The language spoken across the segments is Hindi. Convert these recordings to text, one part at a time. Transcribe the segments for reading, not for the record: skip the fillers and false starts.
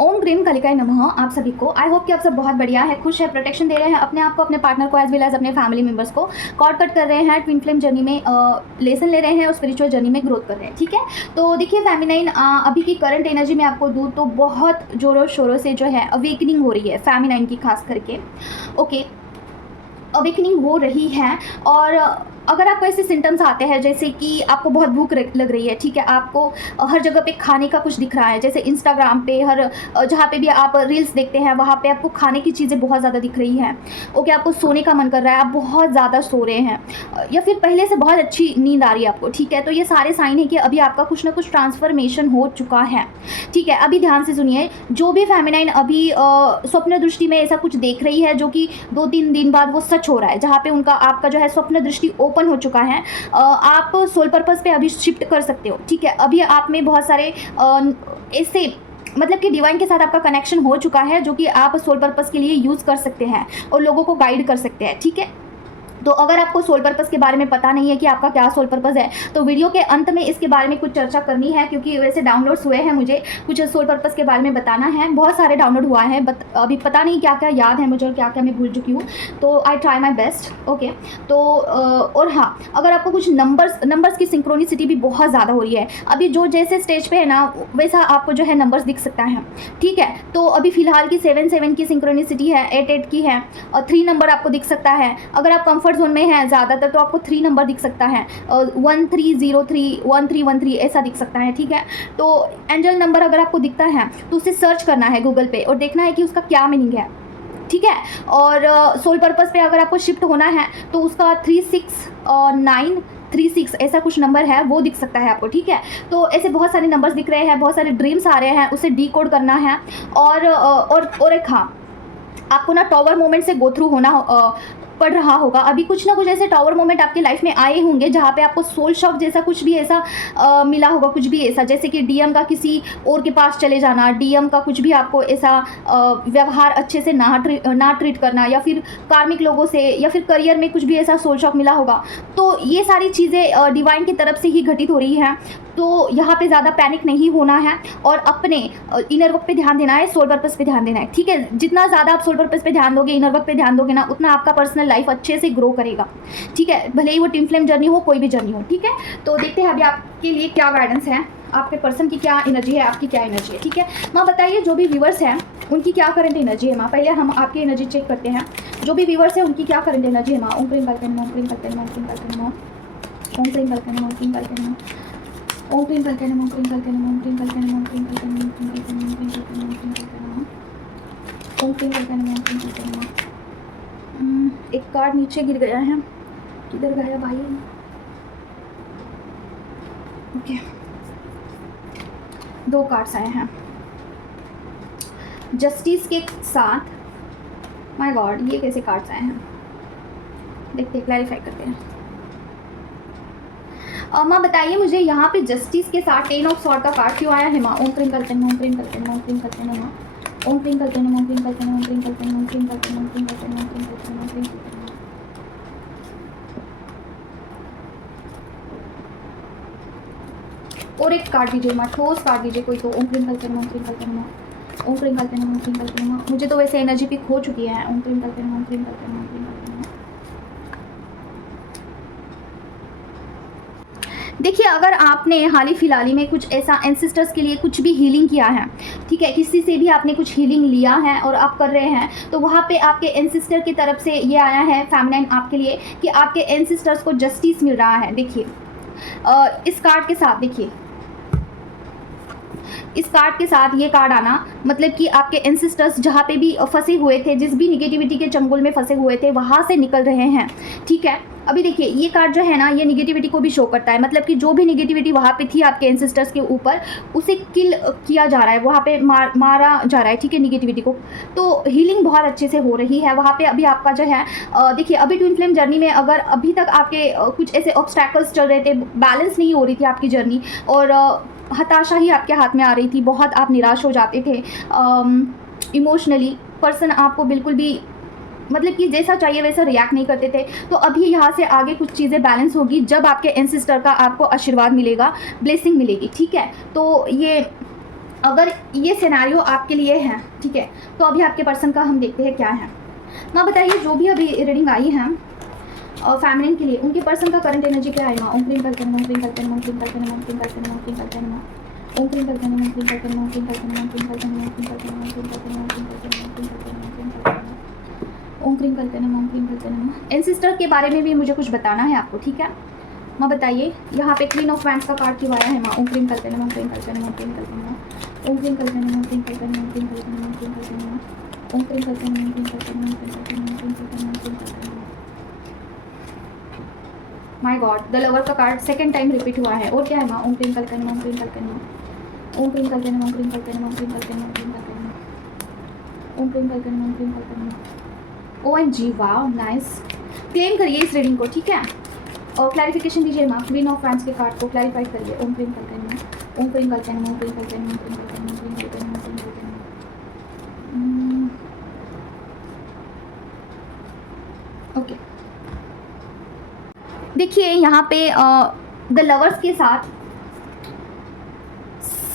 ओम ग्रीम कालिकाय नमः आप सभी को। आई होप कि आप सब बहुत बढ़िया है, खुश है, प्रोटेक्शन दे रहे हैं अपने आप को, अपने पार्टनर को, एज वेल एज अपने फैमिली मेंबर्स को। कॉर्ड कट कर रहे हैं, ट्विन फ्लेम जर्नी में लेसन ले रहे हैं और स्पिरिचुअल जर्नी में ग्रोथ कर रहे हैं। ठीक है, तो देखिए फेमिनाइन अभी की करंट एनर्जी में आपको दूँ तो बहुत जोरों शोरों से जो है अवेकनिंग हो रही है फेमिनाइन की, खास करके ओके अवेकनिंग हो रही है। और अगर आपको ऐसे सिम्टम्स आते हैं जैसे कि आपको बहुत भूख लग रही है, ठीक है, आपको हर जगह पे खाने का कुछ दिख रहा है, जैसे इंस्टाग्राम पे जहाँ पे भी आप रील्स देखते हैं वहाँ पे आपको खाने की चीज़ें बहुत ज़्यादा दिख रही हैं। ओके, आपको सोने का मन कर रहा है, आप बहुत ज़्यादा सो रहे हैं, या फिर पहले से बहुत अच्छी नींद आ रही है आपको। ठीक है, तो ये सारे साइन है कि अभी आपका कुछ ना कुछ ट्रांसफॉर्मेशन हो चुका है। ठीक है, अभी ध्यान से सुनिए, जो भी फेमिनाइन अभी स्वप्न दृष्टि में ऐसा कुछ देख रही है जो कि 2-3 दिन बाद वो सच हो रहा है, जहाँ पे उनका आपका जो है स्वप्न दृष्टि ओपन हो चुका है, आप सोल पर्पस पे अभी शिफ्ट कर सकते हो। ठीक है, अभी आप में बहुत सारे ऐसे मतलब कि डिवाइन के साथ आपका कनेक्शन हो चुका है जो कि आप सोल पर्पस के लिए यूज़ कर सकते हैं और लोगों को गाइड कर सकते हैं। ठीक है, तो अगर आपको सोल पर्पस के बारे में पता नहीं है कि आपका क्या सोल पर्पस है, तो वीडियो के अंत में इसके बारे में कुछ चर्चा करनी है, क्योंकि वैसे डाउनलोड्स हुए हैं, मुझे कुछ सोल पर्पस के बारे में बताना है। बहुत सारे डाउनलोड हुआ है, अभी पता नहीं क्या क्या याद है मुझे और क्या क्या मैं भूल चुकी हूँ, तो I try my best. Okay, तो और हाँ, अगर आपको कुछ नंबर्स की सिंक्रोनिसिटी भी बहुत ज़्यादा हो रही है, अभी जो जैसे स्टेज पे है ना वैसा आपको जो है नंबर्स दिख सकता है। ठीक है, तो अभी फिलहाल की 7-7 की सिंक्रोनिसिटी है, 8-8 की है, और 3 नंबर आपको दिख सकता है। अगर आप कंफर्ट जोन में है ज़्यादातर तो आपको 3 नंबर दिख सकता है, 1303, 1313 ऐसा दिख सकता है। ठीक है, तो एंजल नंबर अगर आपको दिखता है तो उसे सर्च करना है गूगल पे और देखना है कि उसका क्या मीनिंग है। ठीक है, और सोल पर्पस पे अगर आपको शिफ्ट होना है तो उसका 36 ऐसा कुछ नंबर है, वो दिख सकता है आपको। ठीक है, तो ऐसे बहुत सारे नंबर्स दिख रहे हैं, बहुत सारे ड्रीम्स आ रहे हैं, उसे डीकोड करना है। और एक हाँ, आपको ना टॉवर मोमेंट से गो थ्रू होना पड़ रहा होगा। अभी कुछ ना कुछ ऐसे टावर मोमेंट आपकी लाइफ में आए होंगे जहाँ पे आपको सोल शॉक जैसा कुछ भी ऐसा मिला होगा, कुछ भी ऐसा, जैसे कि डीएम का किसी और के पास चले जाना, डीएम का कुछ भी आपको ऐसा व्यवहार अच्छे से ना ट्रीट करना, या फिर कार्मिक लोगों से, या फिर करियर में कुछ भी ऐसा सोल शॉक मिला होगा। तो ये सारी चीज़ें डिवाइन की तरफ से ही घटित हो रही हैं, तो यहाँ पे ज़्यादा पैनिक नहीं होना है और अपने इनर वर्क पे ध्यान देना है, सोल पर्पस पे ध्यान देना है। ठीक है, जितना ज़्यादा आप सोल पर्पस पे ध्यान दोगे, इनर वर्क पे ध्यान दोगे ना, उतना आपका पर्सनल लाइफ अच्छे से ग्रो करेगा। ठीक है, भले ही वो ट्विन फ्लेम जर्नी हो, कोई भी जर्नी हो। ठीक है, तो देखते हैं अभी आपके लिए क्या गाइडेंस है, आपके पर्सन की क्या एनर्जी है, आपकी क्या एनर्जी है। ठीक है, माँ बताइए जो भी व्यूवर्स हैं उनकी क्या करंट एनर्जी है माँ। पहले हम आपकी एनर्जी चेक करते हैं, जो भी व्यूवर्स हैं उनकी क्या करंट एनर्जी है माँ। ओम प्रेम कल्पना, ओम प्रेम कल्पना, ओम प्रेम कल्पना, ओम प्रेम कल्पना, ओम प्रेम कल्पना, ओम प्रेम कल्पना, ओम प्रेम कल्पना, ओम प्रेम कल्पना, ओम प्रेम कल्पना, ओम प्रेम कल्पना, ओम प्रेम कल्पना, ओम प्रेम कल्पना, ओम प्रेम कल्पना, ओम प्रेम कल्पना। एक कार्ड नीचे गिर गया है, किधर गया भाई। ओके, 2 कार्ड्स आए हैं जस्टिस के साथ। माय गॉड, ये कैसे कार्ड्स आए हैं, देखते क्लैरिफाई करते हैं। माँ बताइए मुझे यहाँ पे जस्टिस के साथ 10 ऑफ स्वॉर्ड का कार्ड क्यों आया है माँ। ओम प्रेम कल्पना, ओम प्रेम कल्पना, ओम प्रेम कल्पना माँ। ओम प्रेम कल्पना, ओम प्रेम कल्पना, ओम प्रेम कल्पना, ओम प्रेम कल्पना, ओम प्रेम कल्पना, ओम प्रेम कल्पना, ओम प्रेम कल्पना। और एक कार्ड दीजिए माँ, ठोस कार्ड दीजिए कोई तो। ओम प्रेम कल्पना, ओम प्रेम कल्पना माँ। ओम प्रेम कल्पना, ओम प्रेम कल्पना माँ। मुझे तो वैसे एनर्जी पिक हो चुकी है। ओम प्रेम कल्पना, ओम प्रेम कल्पना, ओम प्रेम कल्पना। देखिए, अगर आपने हाल ही फिलहाल में कुछ ऐसा एंसेस्टर्स के लिए कुछ भी हीलिंग किया है, ठीक है, किसी से भी आपने कुछ हीलिंग लिया है और आप कर रहे हैं, तो वहाँ पे आपके एंसेस्टर की तरफ से ये आया है फेमिनाइन आपके लिए कि आपके एंसेस्टर्स को जस्टिस मिल रहा है। देखिए इस कार्ड के साथ, देखिए इस कार्ड के साथ ये कार्ड आना मतलब कि आपके एंसेस्टर्स जहाँ पे भी फंसे हुए थे, जिस भी निगेटिविटी के चंगुल में फंसे हुए थे, वहाँ से निकल रहे हैं। ठीक है, अभी देखिए ये कार्ड जो है ना, ये निगेटिविटी को भी शो करता है, मतलब कि जो भी निगेटिविटी वहाँ पे थी आपके एंसेस्टर्स के ऊपर, उसे किल किया जा रहा है, वहाँ पे मारा जा रहा है। ठीक है, निगेटिविटी को, तो हीलिंग बहुत अच्छे से हो रही है वहाँ पे। अभी आपका जो है देखिए, अभी ट्विन फ्लेम जर्नी में अगर अभी तक आपके कुछ ऐसे ऑब्स्टैकल्स चल रहे थे, बैलेंस नहीं हो रही थी आपकी जर्नी, और हताशा ही आपके हाथ में आ रही थी, बहुत आप निराश हो जाते थे इमोशनली, पर्सन आपको बिल्कुल भी मतलब कि जैसा चाहिए वैसा रिएक्ट नहीं करते थे, तो अभी यहाँ से आगे कुछ चीज़ें बैलेंस होगी जब आपके एंसेस्टर का आपको आशीर्वाद मिलेगा, ब्लेसिंग मिलेगी। ठीक है, तो ये अगर ये सिनेरियो आपके लिए है, ठीक है, तो अभी आपके पर्सन का हम देखते हैं क्या है। माँ बताइए जो भी अभी रीडिंग आई है और फैमिली के लिए, उनके पर्सन का करंट एनर्जी क्या है माँ? ओम क्रीम करके नमः, ओम क्रीम करके नमः, ओम क्रीम करके नमः, ओम क्रीम करके नमः, ओम क्रीम करके नमः, ओम क्रीम करके नमः, ओम क्रीम करके नमः, ओम क्रीम करके नमः, ओम क्रीम करके नमः, ओम क्रीम करके नमः, ओम क्रीम करके नमः, ओम क्रीम करके नमः, ओम क्रीम करके नमः, ओम क्रीम करके नमः, ओम क्रीम करके नमः। एंसेस्टर के बारे में भी मुझे कुछ बताना है आपको, ठीक है माँ? बताइए यहाँ पे क्वीन ऑफ वैंड्स का कार्ड क्यों आया है माँ? ओम क्रीम करके नमः, ओम क्रीम करके नमः, ओम क्रीम करके नमः, ओम क्रीम करके नमः, ओम क्रीम करके नमः, ओम क्रीम करके नमः, ओम क्रीम करके नमः, ओम क्रीम करके नमः, ओम क्रीम करके नमः, ओम क्रीम करके नमः, ओम क्रीम करके नमः, ओम क्रीम करके नमः। माय गॉड, द लवर का कार्ड सेकंड टाइम रिपीट हुआ है। और क्या है माँ? ओम क्रीम करके नमः, ओम क्रीम करके नमः, ओम क्रीम करके नमः, ओम क्रीम करके नमः, ओम क्रीम करके नमः, ओम क्रीम करके नमः, ओम क्रीम करके नमः, ओम क्रीम करके नमः। OMG, wow nice. क्लेम करिए इस रीडिंग को, ठीक है, और क्लैरिफिकेशन दीजिए माँ। क्वीन ऑफ वैंड्स के कार्ड को क्लैरिफाई करिए। ओम क्रीम करके नमः, ओम क्रीम करके नमः, ओम क्रीम करके नमः, ओम क्रीम करके नमः, ओम क्रीम करके नमः, ओम क्रीम करके नमः। ओके, देखिए यहाँ पे द लवर्स के साथ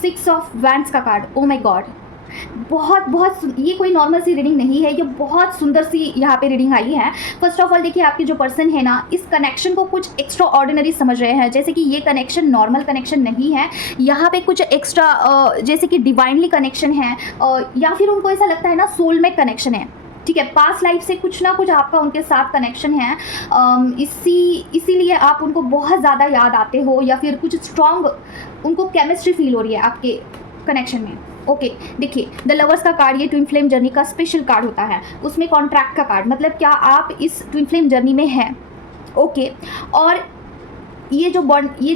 6 ऑफ वैंड्स का कार्ड। ओ माय गॉड, ये कोई नॉर्मल सी रीडिंग नहीं है, ये बहुत सुंदर सी यहाँ पे रीडिंग आई है। फर्स्ट ऑफ ऑल देखिए आपके जो पर्सन है ना, इस कनेक्शन को कुछ एक्स्ट्रा ऑर्डिनरी समझ रहे हैं, जैसे कि ये कनेक्शन नॉर्मल कनेक्शन नहीं है, यहाँ पे कुछ एक्स्ट्रा जैसे कि डिवाइनली कनेक्शन है, या फिर उनको ऐसा लगता है ना सोलमेट कनेक्शन है, ठीक है, पास्ट लाइफ से कुछ ना कुछ आपका उनके साथ कनेक्शन है। इसीलिए आप उनको बहुत ज़्यादा याद आते हो, या फिर कुछ स्ट्रॉन्ग उनको केमिस्ट्री फील हो रही है आपके कनेक्शन में। ओके, देखिए द लवर्स का कार्ड ये ट्विन फ्लेम जर्नी का स्पेशल कार्ड होता है, उसमें कॉन्ट्रैक्ट का कार्ड, मतलब क्या आप इस ट्विन फ्लेम जर्नी में हैं। ओके, और ये जो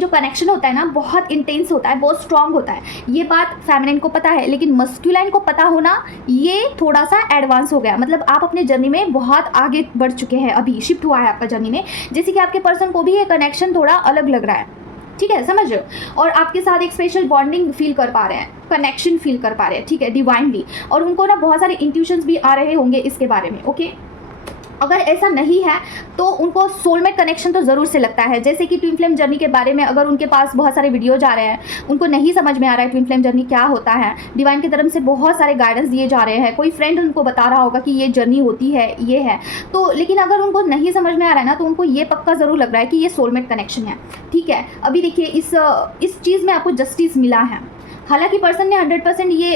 कनेक्शन होता है ना, बहुत इंटेंस होता है, बहुत स्ट्रांग होता है। ये बात फेमिनिन को पता है, लेकिन मस्कुलाइन को पता होना ये थोड़ा सा एडवांस हो गया, मतलब आप अपने जर्नी में बहुत आगे बढ़ चुके हैं, अभी शिफ्ट हुआ है आपका जर्नी में, जैसे कि आपके पर्सन को भी ये कनेक्शन थोड़ा अलग लग रहा है, ठीक है, समझ रहे हो, और आपके साथ एक स्पेशल बॉन्डिंग फील कर पा रहे हैं, कनेक्शन फील कर पा रहे हैं, ठीक है, डिवाइनली, और उनको ना बहुत सारे इंट्यूशंस भी आ रहे होंगे इसके बारे में। ओके, अगर ऐसा नहीं है तो उनको सोलमेट कनेक्शन तो ज़रूर से लगता है, जैसे कि ट्विन फ्लेम जर्नी के बारे में अगर उनके पास बहुत सारे वीडियोज आ रहे हैं, उनको नहीं समझ में आ रहा है ट्विन फ्लेम जर्नी क्या होता है, डिवाइन की तरफ से बहुत सारे गाइडेंस दिए जा रहे हैं, कोई फ्रेंड उनको बता रहा होगा कि ये जर्नी होती है, ये है, तो लेकिन अगर उनको नहीं समझ में आ रहा है ना, तो उनको ये पक्का ज़रूर लग रहा है कि ये सोलमेट कनेक्शन है, ठीक है। अभी देखिए इस चीज़ में आपको जस्टिस मिला है, हालांकि पर्सन ने 100% ये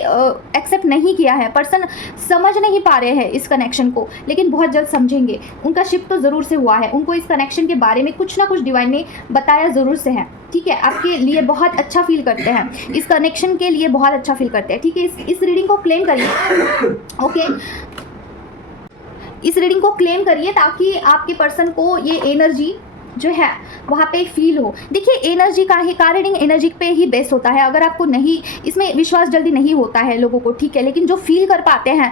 एक्सेप्ट नहीं किया है, पर्सन समझ नहीं पा रहे हैं इस कनेक्शन को, लेकिन बहुत जल्द समझेंगे, उनका शिफ्ट तो ज़रूर से हुआ है, उनको इस कनेक्शन के बारे में कुछ ना कुछ डिवाइन ने बताया ज़रूर से है, ठीक है, आपके लिए बहुत अच्छा फील करते हैं, इस कनेक्शन के लिए बहुत अच्छा फील करते हैं, ठीक है। इस रीडिंग को क्लेम करिए। ओके, इस रीडिंग को क्लेम करिए ताकि आपके पर्सन को ये एनर्जी जो है वहाँ पे फील हो। देखिए एनर्जी का रीडिंग एनर्जी पे ही बेस होता है, अगर आपको नहीं इसमें विश्वास जल्दी नहीं होता है लोगों को, ठीक है, लेकिन जो फील कर पाते हैं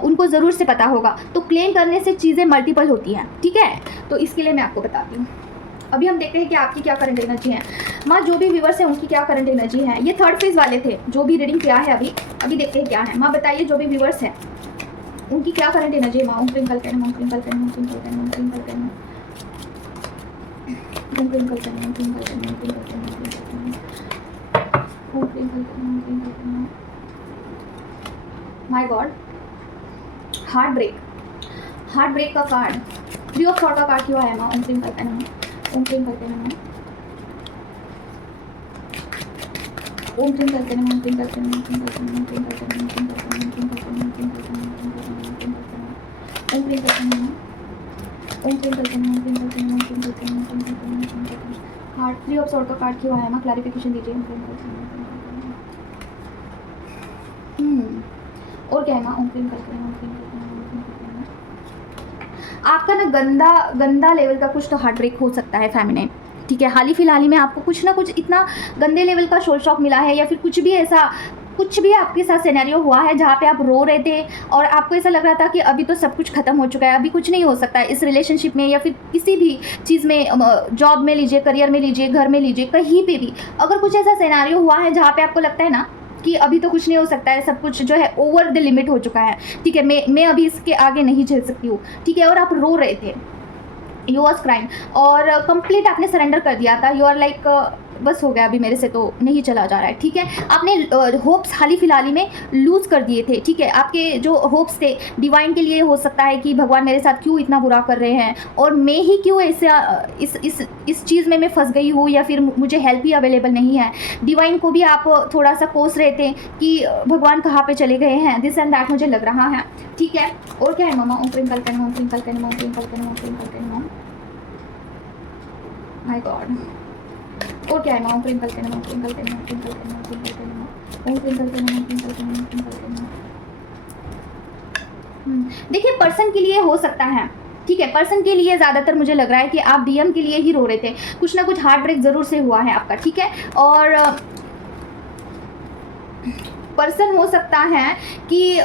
उनको ज़रूर से पता होगा, तो क्लेम करने से चीज़ें मल्टीपल होती हैं, ठीक है। तो इसके लिए मैं आपको बताती हूँ, अभी हम देखते हैं कि आपकी क्या करंट एनर्जी है माँ, जो भी व्यूवर्स हैं उनकी क्या करंट एनर्जी है। ये थर्ड फेज वाले थे जो भी रीडिंग किया है, अभी देखते हैं क्या है। माँ बताइए जो भी व्यूवर्स हैं उनकी क्या करंट एनर्जी है माँ। ओम क्रीम कल्कन, ओम क्रीम कल्कन, ओम क्रीम कल्कन, ओम क्रीम कल्कन, ओम क्रीम कल्कन, ओम क्रीम कल्कन, ओम क्रीम कल्कन, ओम क्रीम कल्कन, ओम क्रीम कल्कन, ओम क्रीम कल्कन। माय गॉड, हार्ट ब्रेक का कार्ड, 3 ऑफ सॉर्ड का कार्ड क्यों आया माँ। ओम क्रीम कल्कन, ओम क्रीम कल्कन, ओम क्रीम कल्कन, ओम क्रीम कल्कन, ओम क्रीम कल्कन, ओम क्रीम कल्कन, ओम क्रीम कल्कन, ओम क्रीम कल्कन, ओम क्रीम कल्कन, ओम क्रीम कल्कन, ओम क्रीम कल्कन, ओम क्रीम कल्कन, ओम क्रीम कल्कन, ओम क्रीम कल्कन, ओम क्रीम कल्कन। हार्ट, 3 ऑफ सॉर्ड का कार्ड क्यों आया माँ, क्लैरिफिकेशन दीजिए। और क्या है माँ। ओम क्रीम कल्कन, ओम क्रीम कल्कन, ओम क्रीम कल्कन। आपका ना गंदा लेवल का कुछ तो हार्ट ब्रेक हो सकता है फेमिनिन, ठीक है। हाल ही फिलहाल में आपको कुछ ना कुछ इतना गंदे लेवल का शोल शॉक मिला है, या फिर कुछ भी आपके साथ सिनेरियो हुआ है जहाँ पे आप रो रहे थे और आपको ऐसा लग रहा था कि अभी तो सब कुछ खत्म हो चुका है, अभी कुछ नहीं हो सकता है इस रिलेशनशिप में, या फिर किसी भी चीज़ में, जॉब में लीजिए, करियर में लीजिए, घर में लीजिए, कहीं पे भी अगर कुछ ऐसा सिनेरियो हुआ है जहाँ पे आपको लगता है ना कि अभी तो कुछ नहीं हो सकता है, सब कुछ जो है ओवर द लिमिट हो चुका है, ठीक है, मैं अभी इसके आगे नहीं झेल सकती हूँ, ठीक है, और आप रो रहे थे, यू वॉज क्राइम, और कंप्लीट आपने सरेंडर कर दिया था, यू आर लाइक बस हो गया, अभी मेरे से तो नहीं चला जा रहा है, ठीक है। आपने होप्स हाल ही फिलहाल ही में लूज़ कर दिए थे, ठीक है। आपके जो होप्स थे डिवाइन के लिए, हो सकता है कि भगवान मेरे साथ क्यों इतना बुरा कर रहे हैं और मैं ही क्यों ऐसा इस चीज़ में मैं फंस गई हूँ, या फिर मुझे हेल्प ही अवेलेबल नहीं है। डिवाइन को भी आप थोड़ा सा कोस रहे थे कि भगवान कहाँ पे चले गए हैं, दिस एंड दैट मुझे लग रहा है, ठीक है। और क्या है मामा? ओम twinkle can, Om twinkle can, Om twinkle can, Om twinkle कैन, माय गॉड। और क्या है मामा? ओम twinkle can, Om twinkle can, Om twinkle can, Om twinkle can, Om twinkle can, Om twinkle can, Om twinkle कैन। देखिए पर्सन के लिए हो सकता है, ठीक है। पर्सन के लिए ज़्यादातर मुझे लग रहा है कि आप डीएम के लिए ही रो रहे थे, कुछ ना कुछ हार्ट ब्रेक ज़रूर से हुआ है आपका, ठीक है। और पर्सन हो सकता है कि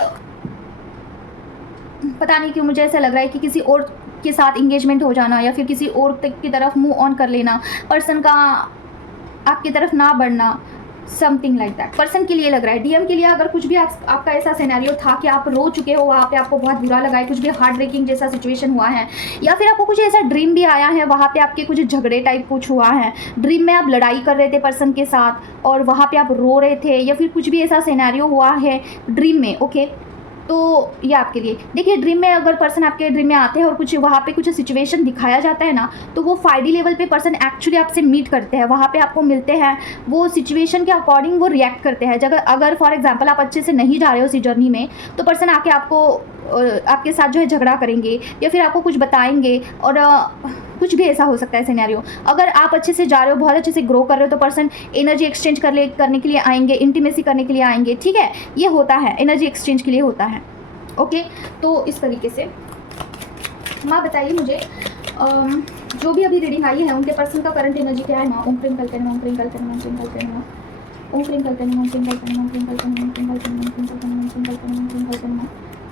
पता नहीं क्यों मुझे ऐसा लग रहा है कि किसी और के साथ इंगेजमेंट हो जाना, या फिर किसी और की तरफ मूव ऑन कर लेना, पर्सन का आपकी तरफ ना बढ़ना, समथिंग लाइक दैट पर्सन के लिए लग रहा है। डीएम के लिए अगर कुछ भी आपका ऐसा सिनेरियो था कि आप रो चुके हो, वहाँ पे आपको बहुत बुरा लगा है, कुछ भी हार्ट ब्रेकिंग जैसा सिचुएशन हुआ है, या फिर आपको कुछ ऐसा ड्रीम भी आया है, वहाँ पे आपके कुछ झगड़े टाइप कुछ हुआ है, ड्रीम में आप लड़ाई कर रहे थे पर्सन के साथ और वहाँ पे आप रो रहे थे, या फिर कुछ भी ऐसा सिनेरियो हुआ है ड्रीम में, ओके। तो ये आपके लिए देखिए, ड्रीम में अगर पर्सन आपके ड्रीम में आते हैं और कुछ वहाँ पे कुछ सिचुएशन दिखाया जाता है ना, तो वो 5D लेवल पे पर्सन एक्चुअली आपसे मीट करते हैं, वहाँ पे आपको मिलते हैं, वो सिचुएशन के अकॉर्डिंग वो रिएक्ट करते हैं। अगर फॉर एग्जांपल आप अच्छे से नहीं जा रहे हो इस जर्नी में, तो पर्सन आके आपके साथ जो है झगड़ा करेंगे, या फिर आपको कुछ बताएंगे, और कुछ भी ऐसा हो सकता है सिनेरियो। अगर आप अच्छे से जा रहे हो, बहुत अच्छे से ग्रो कर रहे हो, तो पर्सन एनर्जी एक्सचेंज करने के लिए आएंगे, इंटीमेसी करने के लिए आएंगे, ठीक है। ये होता है, एनर्जी एक्सचेंज के लिए होता है, ओके। तो इस तरीके से माँ बताइए मुझे, जो भी अभी रीडिंग आई है उनके पर्सन का करंट एनर्जी क्या है माँ? ओम twinkle can, Om twinkle can, Om twinkle can, Om twinkle can, Om twinkle can, Om twinkle can, Om twinkle can, Om twinkle can,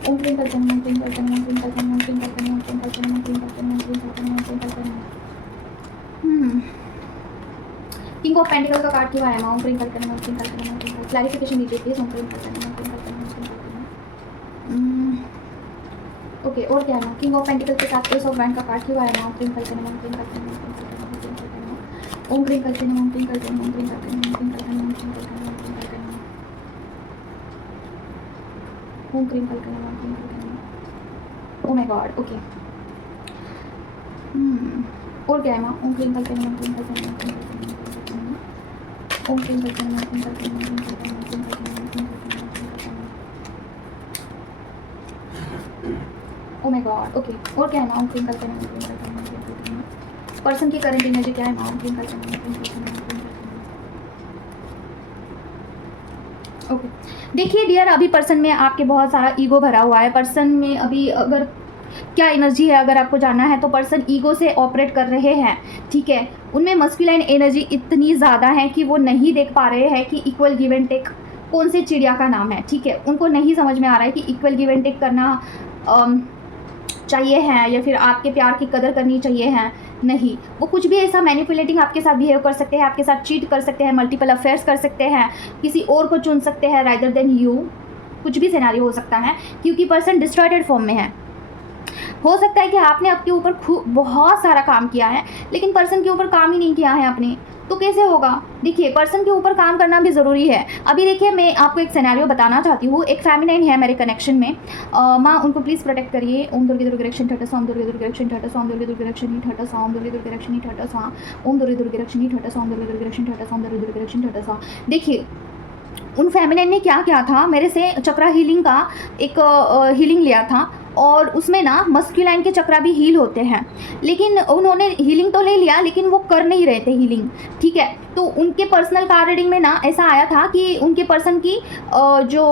Om twinkle can, Om twinkle can, Om twinkle can, Om twinkle can, Om twinkle can, Om twinkle can, Om twinkle can, Om twinkle can, Om twinkle can, Om twinkle कैन। किंग ऑफ पेंटिकल का कार्ड क्यों आया माँ? ओम twinkle can, Om twinkle can, ओम ट्विंकल। क्लैरिफिकेशन दीजिए प्लीज। ओम twinkle can, Om twinkle can, Om twinkle can. Okay, और क्या है ना? किंग ऑफ पेंटिकल के साथ एस ऑफ वैंड का कार्ड क्यों आया ना? ओम twinkle can, Om twinkle can, Om twinkle can, Om twinkle can, Om twinkle can, Om twinkle can, Om twinkle can, Om twinkle can, Om twinkle can, Om twinkle can, Om twinkle can, Om twinkle can. Oh my god, okay. और क्या है माँ? ओम twinkle can, Om twinkle can, Om twinkle can, Om twinkle can, Om twinkle can, Om twinkle can, Om twinkle can, Om twinkle can, Om twinkle can. Oh my god, okay. और क्या है माँ? ओम twinkle can, Om twinkle can, Om twinkle can. Person की करंट एनर्जी क्या है माँ? ओम twinkle can, Om twinkle can, Om twinkle can. Okay, देखिए डियर, अभी पर्सन में आपके बहुत सारा ईगो भरा हुआ है। पर्सन में अभी अगर क्या एनर्जी है अगर आपको जानना है, तो पर्सन ईगो से ऑपरेट कर रहे हैं, ठीक है। उनमें मस्कुलाइन एनर्जी इतनी ज़्यादा है कि वो नहीं देख पा रहे हैं कि इक्वल गिव एंड टेक कौन से चिड़िया का नाम है, ठीक है। उनको नहीं समझ में आ रहा है कि इक्वल गिव एंड टेक करना चाहिए है, या फिर आपके प्यार की कदर करनी चाहिए है। नहीं, वो कुछ भी ऐसा मैनिपुलेटिंग आपके साथ बिहेव कर सकते हैं, आपके साथ चीट कर सकते हैं, मल्टीपल अफेयर्स कर सकते हैं, किसी और को चुन सकते हैं रादर देन यू। कुछ भी सिनेरियो हो सकता है, क्योंकि पर्सन डिस्ट्रॉयड फॉर्म में है। हो सकता है कि आपने आपके ऊपर बहुत सारा काम किया है, लेकिन पर्सन के ऊपर काम ही नहीं किया है आपने, तो कैसे होगा? देखिए, पर्सन के ऊपर काम करना भी ज़रूरी है। अभी देखिए, मैं आपको एक सिनेरियो बताना चाहती हूँ। एक फेमिनाइन है मेरे कनेक्शन में, माँ उनको प्लीज़ प्रोटेक्ट करिए। ओम दुर्गे दुर्गे रक्षण ठट ओम दुर्गे दुर्गे रक्षण ठट ओम दुर्गे दुर्गे रक्षण ही ठट ओम दुर्गे दुर्गे रक्षण ही ठट ओम दुर्गे दुर्गे रक्षण ही ठट ओम दुर्गे दुर्गे रक्षण ठट ओम दुर्गे दुर्गे रक्षण ठट। देखिए, उन फेमिनाइन ने क्या किया था, मेरे से चक्रा हीलिंग का एक हीलिंग लिया था, और उसमें ना मस्कुलाइन के चक्रा भी हील होते हैं, लेकिन उन्होंने हीलिंग तो ले लिया, लेकिन वो कर नहीं रहे थे हीलिंग, ठीक है। तो उनके पर्सनल कार्ड रीडिंग में ना ऐसा आया था कि उनके पर्सन की जो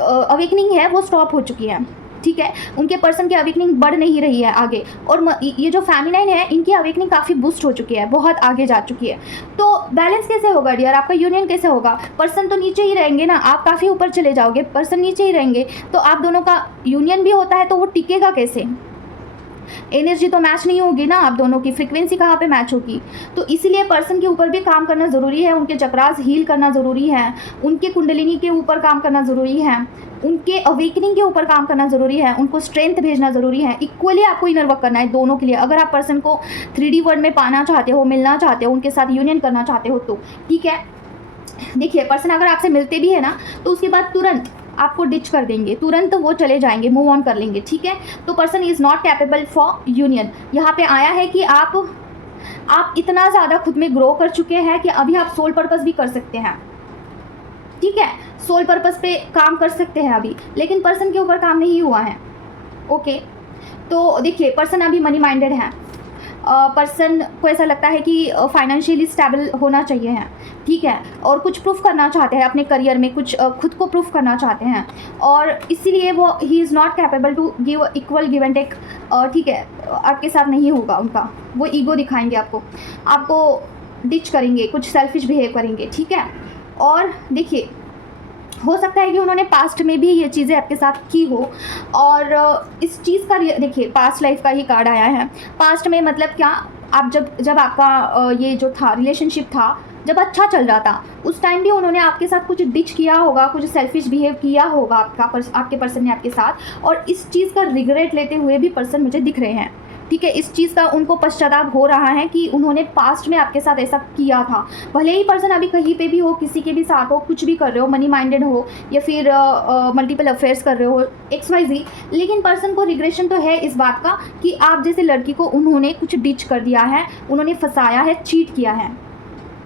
अवेकनिंग है वो स्टॉप हो चुकी है, ठीक है। उनके पर्सन की अवेकनिंग बढ़ नहीं रही है आगे, और ये जो फेमिनाइन है इनकी अवेकनिंग काफ़ी बूस्ट हो चुकी है, बहुत आगे जा चुकी है। तो बैलेंस कैसे होगा डियर? आपका यूनियन कैसे होगा? पर्सन तो नीचे ही रहेंगे ना, आप काफ़ी ऊपर चले जाओगे, पर्सन नीचे ही रहेंगे, तो आप दोनों का यूनियन भी होता है, तो वो टिकेगा कैसे? एनर्जी तो मैच नहीं होगी ना, आप दोनों की फ्रीक्वेंसी कहाँ पे मैच होगी? तो इसीलिए पर्सन के ऊपर भी काम करना ज़रूरी है, उनके चक्रास हील करना ज़रूरी है, उनके कुंडलिनी के ऊपर काम करना ज़रूरी है। उनके अवेकनिंग के ऊपर काम करना ज़रूरी है, उनको स्ट्रेंथ भेजना ज़रूरी है। इक्वली आपको इनर वर्क करना है दोनों के लिए। अगर आप पर्सन को 3D वर्ल्ड में पाना चाहते हो, मिलना चाहते हो, उनके साथ यूनियन करना चाहते हो तो ठीक है। देखिए पर्सन अगर आपसे मिलते भी है ना तो उसके बाद तुरंत आपको डिच कर देंगे, तुरंत वो चले जाएंगे, मूव ऑन कर लेंगे, ठीक है। तो person is not capable for union. यहाँ पे आया है कि आप इतना ज़्यादा खुद में ग्रो कर चुके हैं कि अभी आप सोल पर्पस भी कर सकते हैं, ठीक है। सोल पर्पस पे काम कर सकते हैं अभी, लेकिन पर्सन के ऊपर काम नहीं हुआ है। ओके, तो देखिए पर्सन अभी मनी माइंडेड है। पर्सन को ऐसा लगता है कि फाइनेंशियली स्टेबल होना चाहिए है, ठीक है, और कुछ प्रूफ करना चाहते हैं अपने करियर में, कुछ खुद को प्रूफ करना चाहते हैं, और इसीलिए वो ही is not capable to give equal give and take, ठीक है। आपके साथ नहीं होगा उनका, वो ईगो दिखाएंगे आपको डिच करेंगे, कुछ सेल्फिश बिहेव करेंगे, ठीक है। और देखिए हो सकता है कि उन्होंने पास्ट में भी ये चीज़ें आपके साथ की हो, और इस चीज़ का देखिए पास्ट लाइफ का ही कार्ड आया है। पास्ट में मतलब क्या, आप जब आपका ये जो था रिलेशनशिप था, जब अच्छा चल रहा था, उस टाइम भी उन्होंने आपके साथ कुछ डिच किया होगा, कुछ सेल्फिश बिहेव किया होगा आपके पर्सन ने आपके साथ, और इस चीज़ का रिग्रेट लेते हुए भी पर्सन मुझे दिख रहे हैं, ठीक है। इस चीज़ का उनको पश्चाताप हो रहा है कि उन्होंने पास्ट में आपके साथ ऐसा किया था। भले ही पर्सन अभी कहीं पे भी हो, किसी के भी साथ हो, कुछ भी कर रहे हो, मनी माइंडेड हो या फिर मल्टीपल अफेयर्स कर रहे हो, XYZ, लेकिन पर्सन को रिग्रेशन तो है इस बात का कि आप जैसे लड़की को उन्होंने कुछ डिच कर दिया है, उन्होंने फंसाया है, चीट किया है।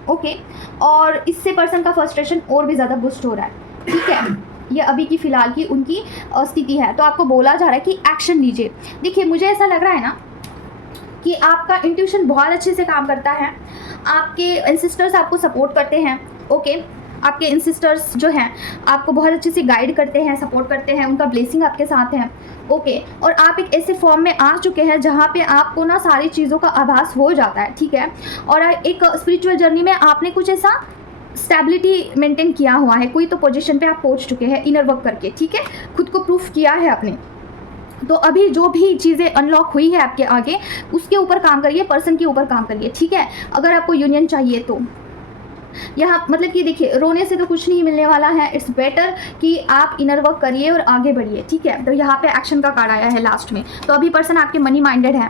ओके, और इससे पर्सन का फ्रस्ट्रेशन और भी ज़्यादा बूस्ट हो रहा है, ठीक है। ये अभी की फ़िलहाल की उनकी स्थिति है। तो आपको बोला जा रहा है कि एक्शन लीजिए। देखिए मुझे ऐसा लग रहा है ना कि आपका इंट्यूशन बहुत अच्छे से काम करता है, आपके एंसेस्टर्स आपको सपोर्ट करते हैं, ओके। आपके एंसेस्टर्स जो हैं आपको बहुत अच्छे से गाइड करते हैं, सपोर्ट करते हैं, उनका ब्लेसिंग आपके साथ है, ओके। और आप एक ऐसे फॉर्म में आ चुके हैं जहाँ पे आपको ना सारी चीज़ों का आभास हो जाता है, ठीक है। और एक स्पिरिचुअल जर्नी में आपने कुछ ऐसा स्टेबिलिटी मेंटेन किया हुआ है, कोई तो पोजीशन पे आप पहुँच चुके हैं इनर वर्क करके, ठीक है, खुद को प्रूफ किया है आपने। तो अभी जो भी चीज़ें अनलॉक हुई है आपके आगे, उसके ऊपर काम करिए, पर्सन के ऊपर काम करिए, ठीक है। अगर आपको यूनियन चाहिए तो यहाँ मतलब कि देखिए रोने से तो कुछ नहीं मिलने वाला है। इट्स बेटर कि आप इनर वर्क करिए और आगे बढ़िए, ठीक है। तो यहाँ पे एक्शन का कार्ड आया है लास्ट में। तो अभी पर्सन आपके मनी माइंडेड है,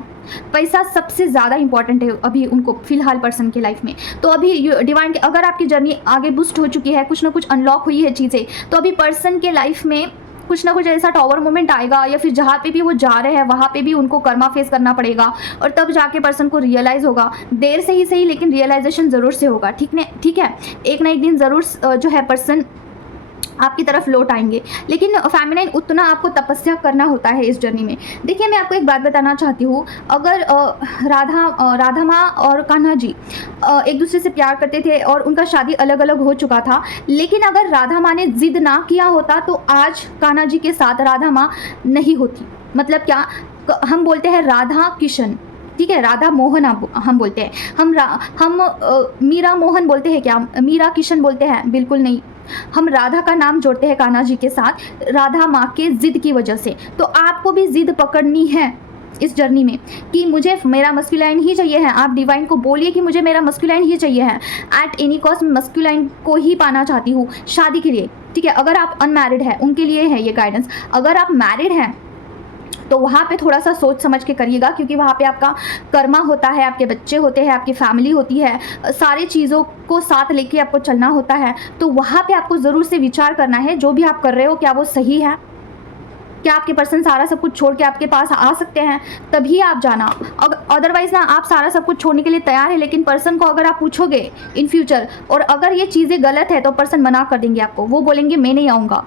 पैसा सबसे ज़्यादा इंपॉर्टेंट है अभी उनको फिलहाल पर्सन की लाइफ में। तो अभी डिवाइन अगर आपकी जर्नी आगे बूस्ट हो चुकी है, कुछ ना कुछ अनलॉक हुई है चीज़ें, तो अभी पर्सन के लाइफ में कुछ ना कुछ ऐसा टॉवर मोमेंट आएगा, या फिर जहाँ पे भी वो जा रहे हैं वहाँ पे भी उनको कर्मा फेस करना पड़ेगा, और तब जाके पर्सन को रियलाइज़ होगा। देर से ही सही लेकिन रियलाइजेशन ज़रूर से होगा, ठीक है। एक ना एक दिन ज़रूर जो है पर्सन आपकी तरफ लौट आएंगे, लेकिन फेमिनाइन उतना आपको तपस्या करना होता है इस जर्नी में। देखिए मैं आपको एक बात बताना चाहती हूँ, अगर राधा माँ और कान्हा जी एक दूसरे से प्यार करते थे और उनका शादी अलग अलग हो चुका था, लेकिन अगर राधा माँ ने जिद ना किया होता तो आज कान्हा जी के साथ राधा माँ नहीं होती। मतलब क्या, हम बोलते हैं राधा किशन, ठीक है, राधा मोहन हम बोलते हैं, हम मीरा मोहन बोलते हैं क्या, मीरा किशन बोलते हैं? बिल्कुल नहीं, हम राधा का नाम जोड़ते हैं कान्हा जी के साथ, राधा माँ के जिद की वजह से। तो आपको भी जिद पकड़नी है इस जर्नी में कि मुझे मेरा मस्कुलाइन ही चाहिए है। आप डिवाइन को बोलिए कि मुझे मेरा मस्कुलाइन ही चाहिए है, एट एनी कॉस्ट मस्कुलाइन को ही पाना चाहती हूँ शादी के लिए, ठीक है। अगर आप अनमैरिड है उनके लिए है ये गाइडेंस। अगर आप मैरिड हैं तो वहाँ पे थोड़ा सा सोच समझ के करिएगा, क्योंकि वहाँ पे आपका कर्मा होता है, आपके बच्चे होते हैं, आपकी फैमिली होती है, सारी चीज़ों को साथ लेके आपको चलना होता है। तो वहाँ पे आपको ज़रूर से विचार करना है जो भी आप कर रहे हो क्या वो सही है, क्या आपके पर्सन सारा सब कुछ छोड़ के आपके पास आ सकते हैं, तभी आप जाना। अदरवाइज़ ना आप सारा सब कुछ छोड़ने के लिए तैयार है, लेकिन पर्सन को अगर आप पूछोगे इन फ्यूचर और अगर ये चीज़ें गलत है तो पर्सन मना कर देंगे आपको। वो बोलेंगे मैं नहीं आऊँगा,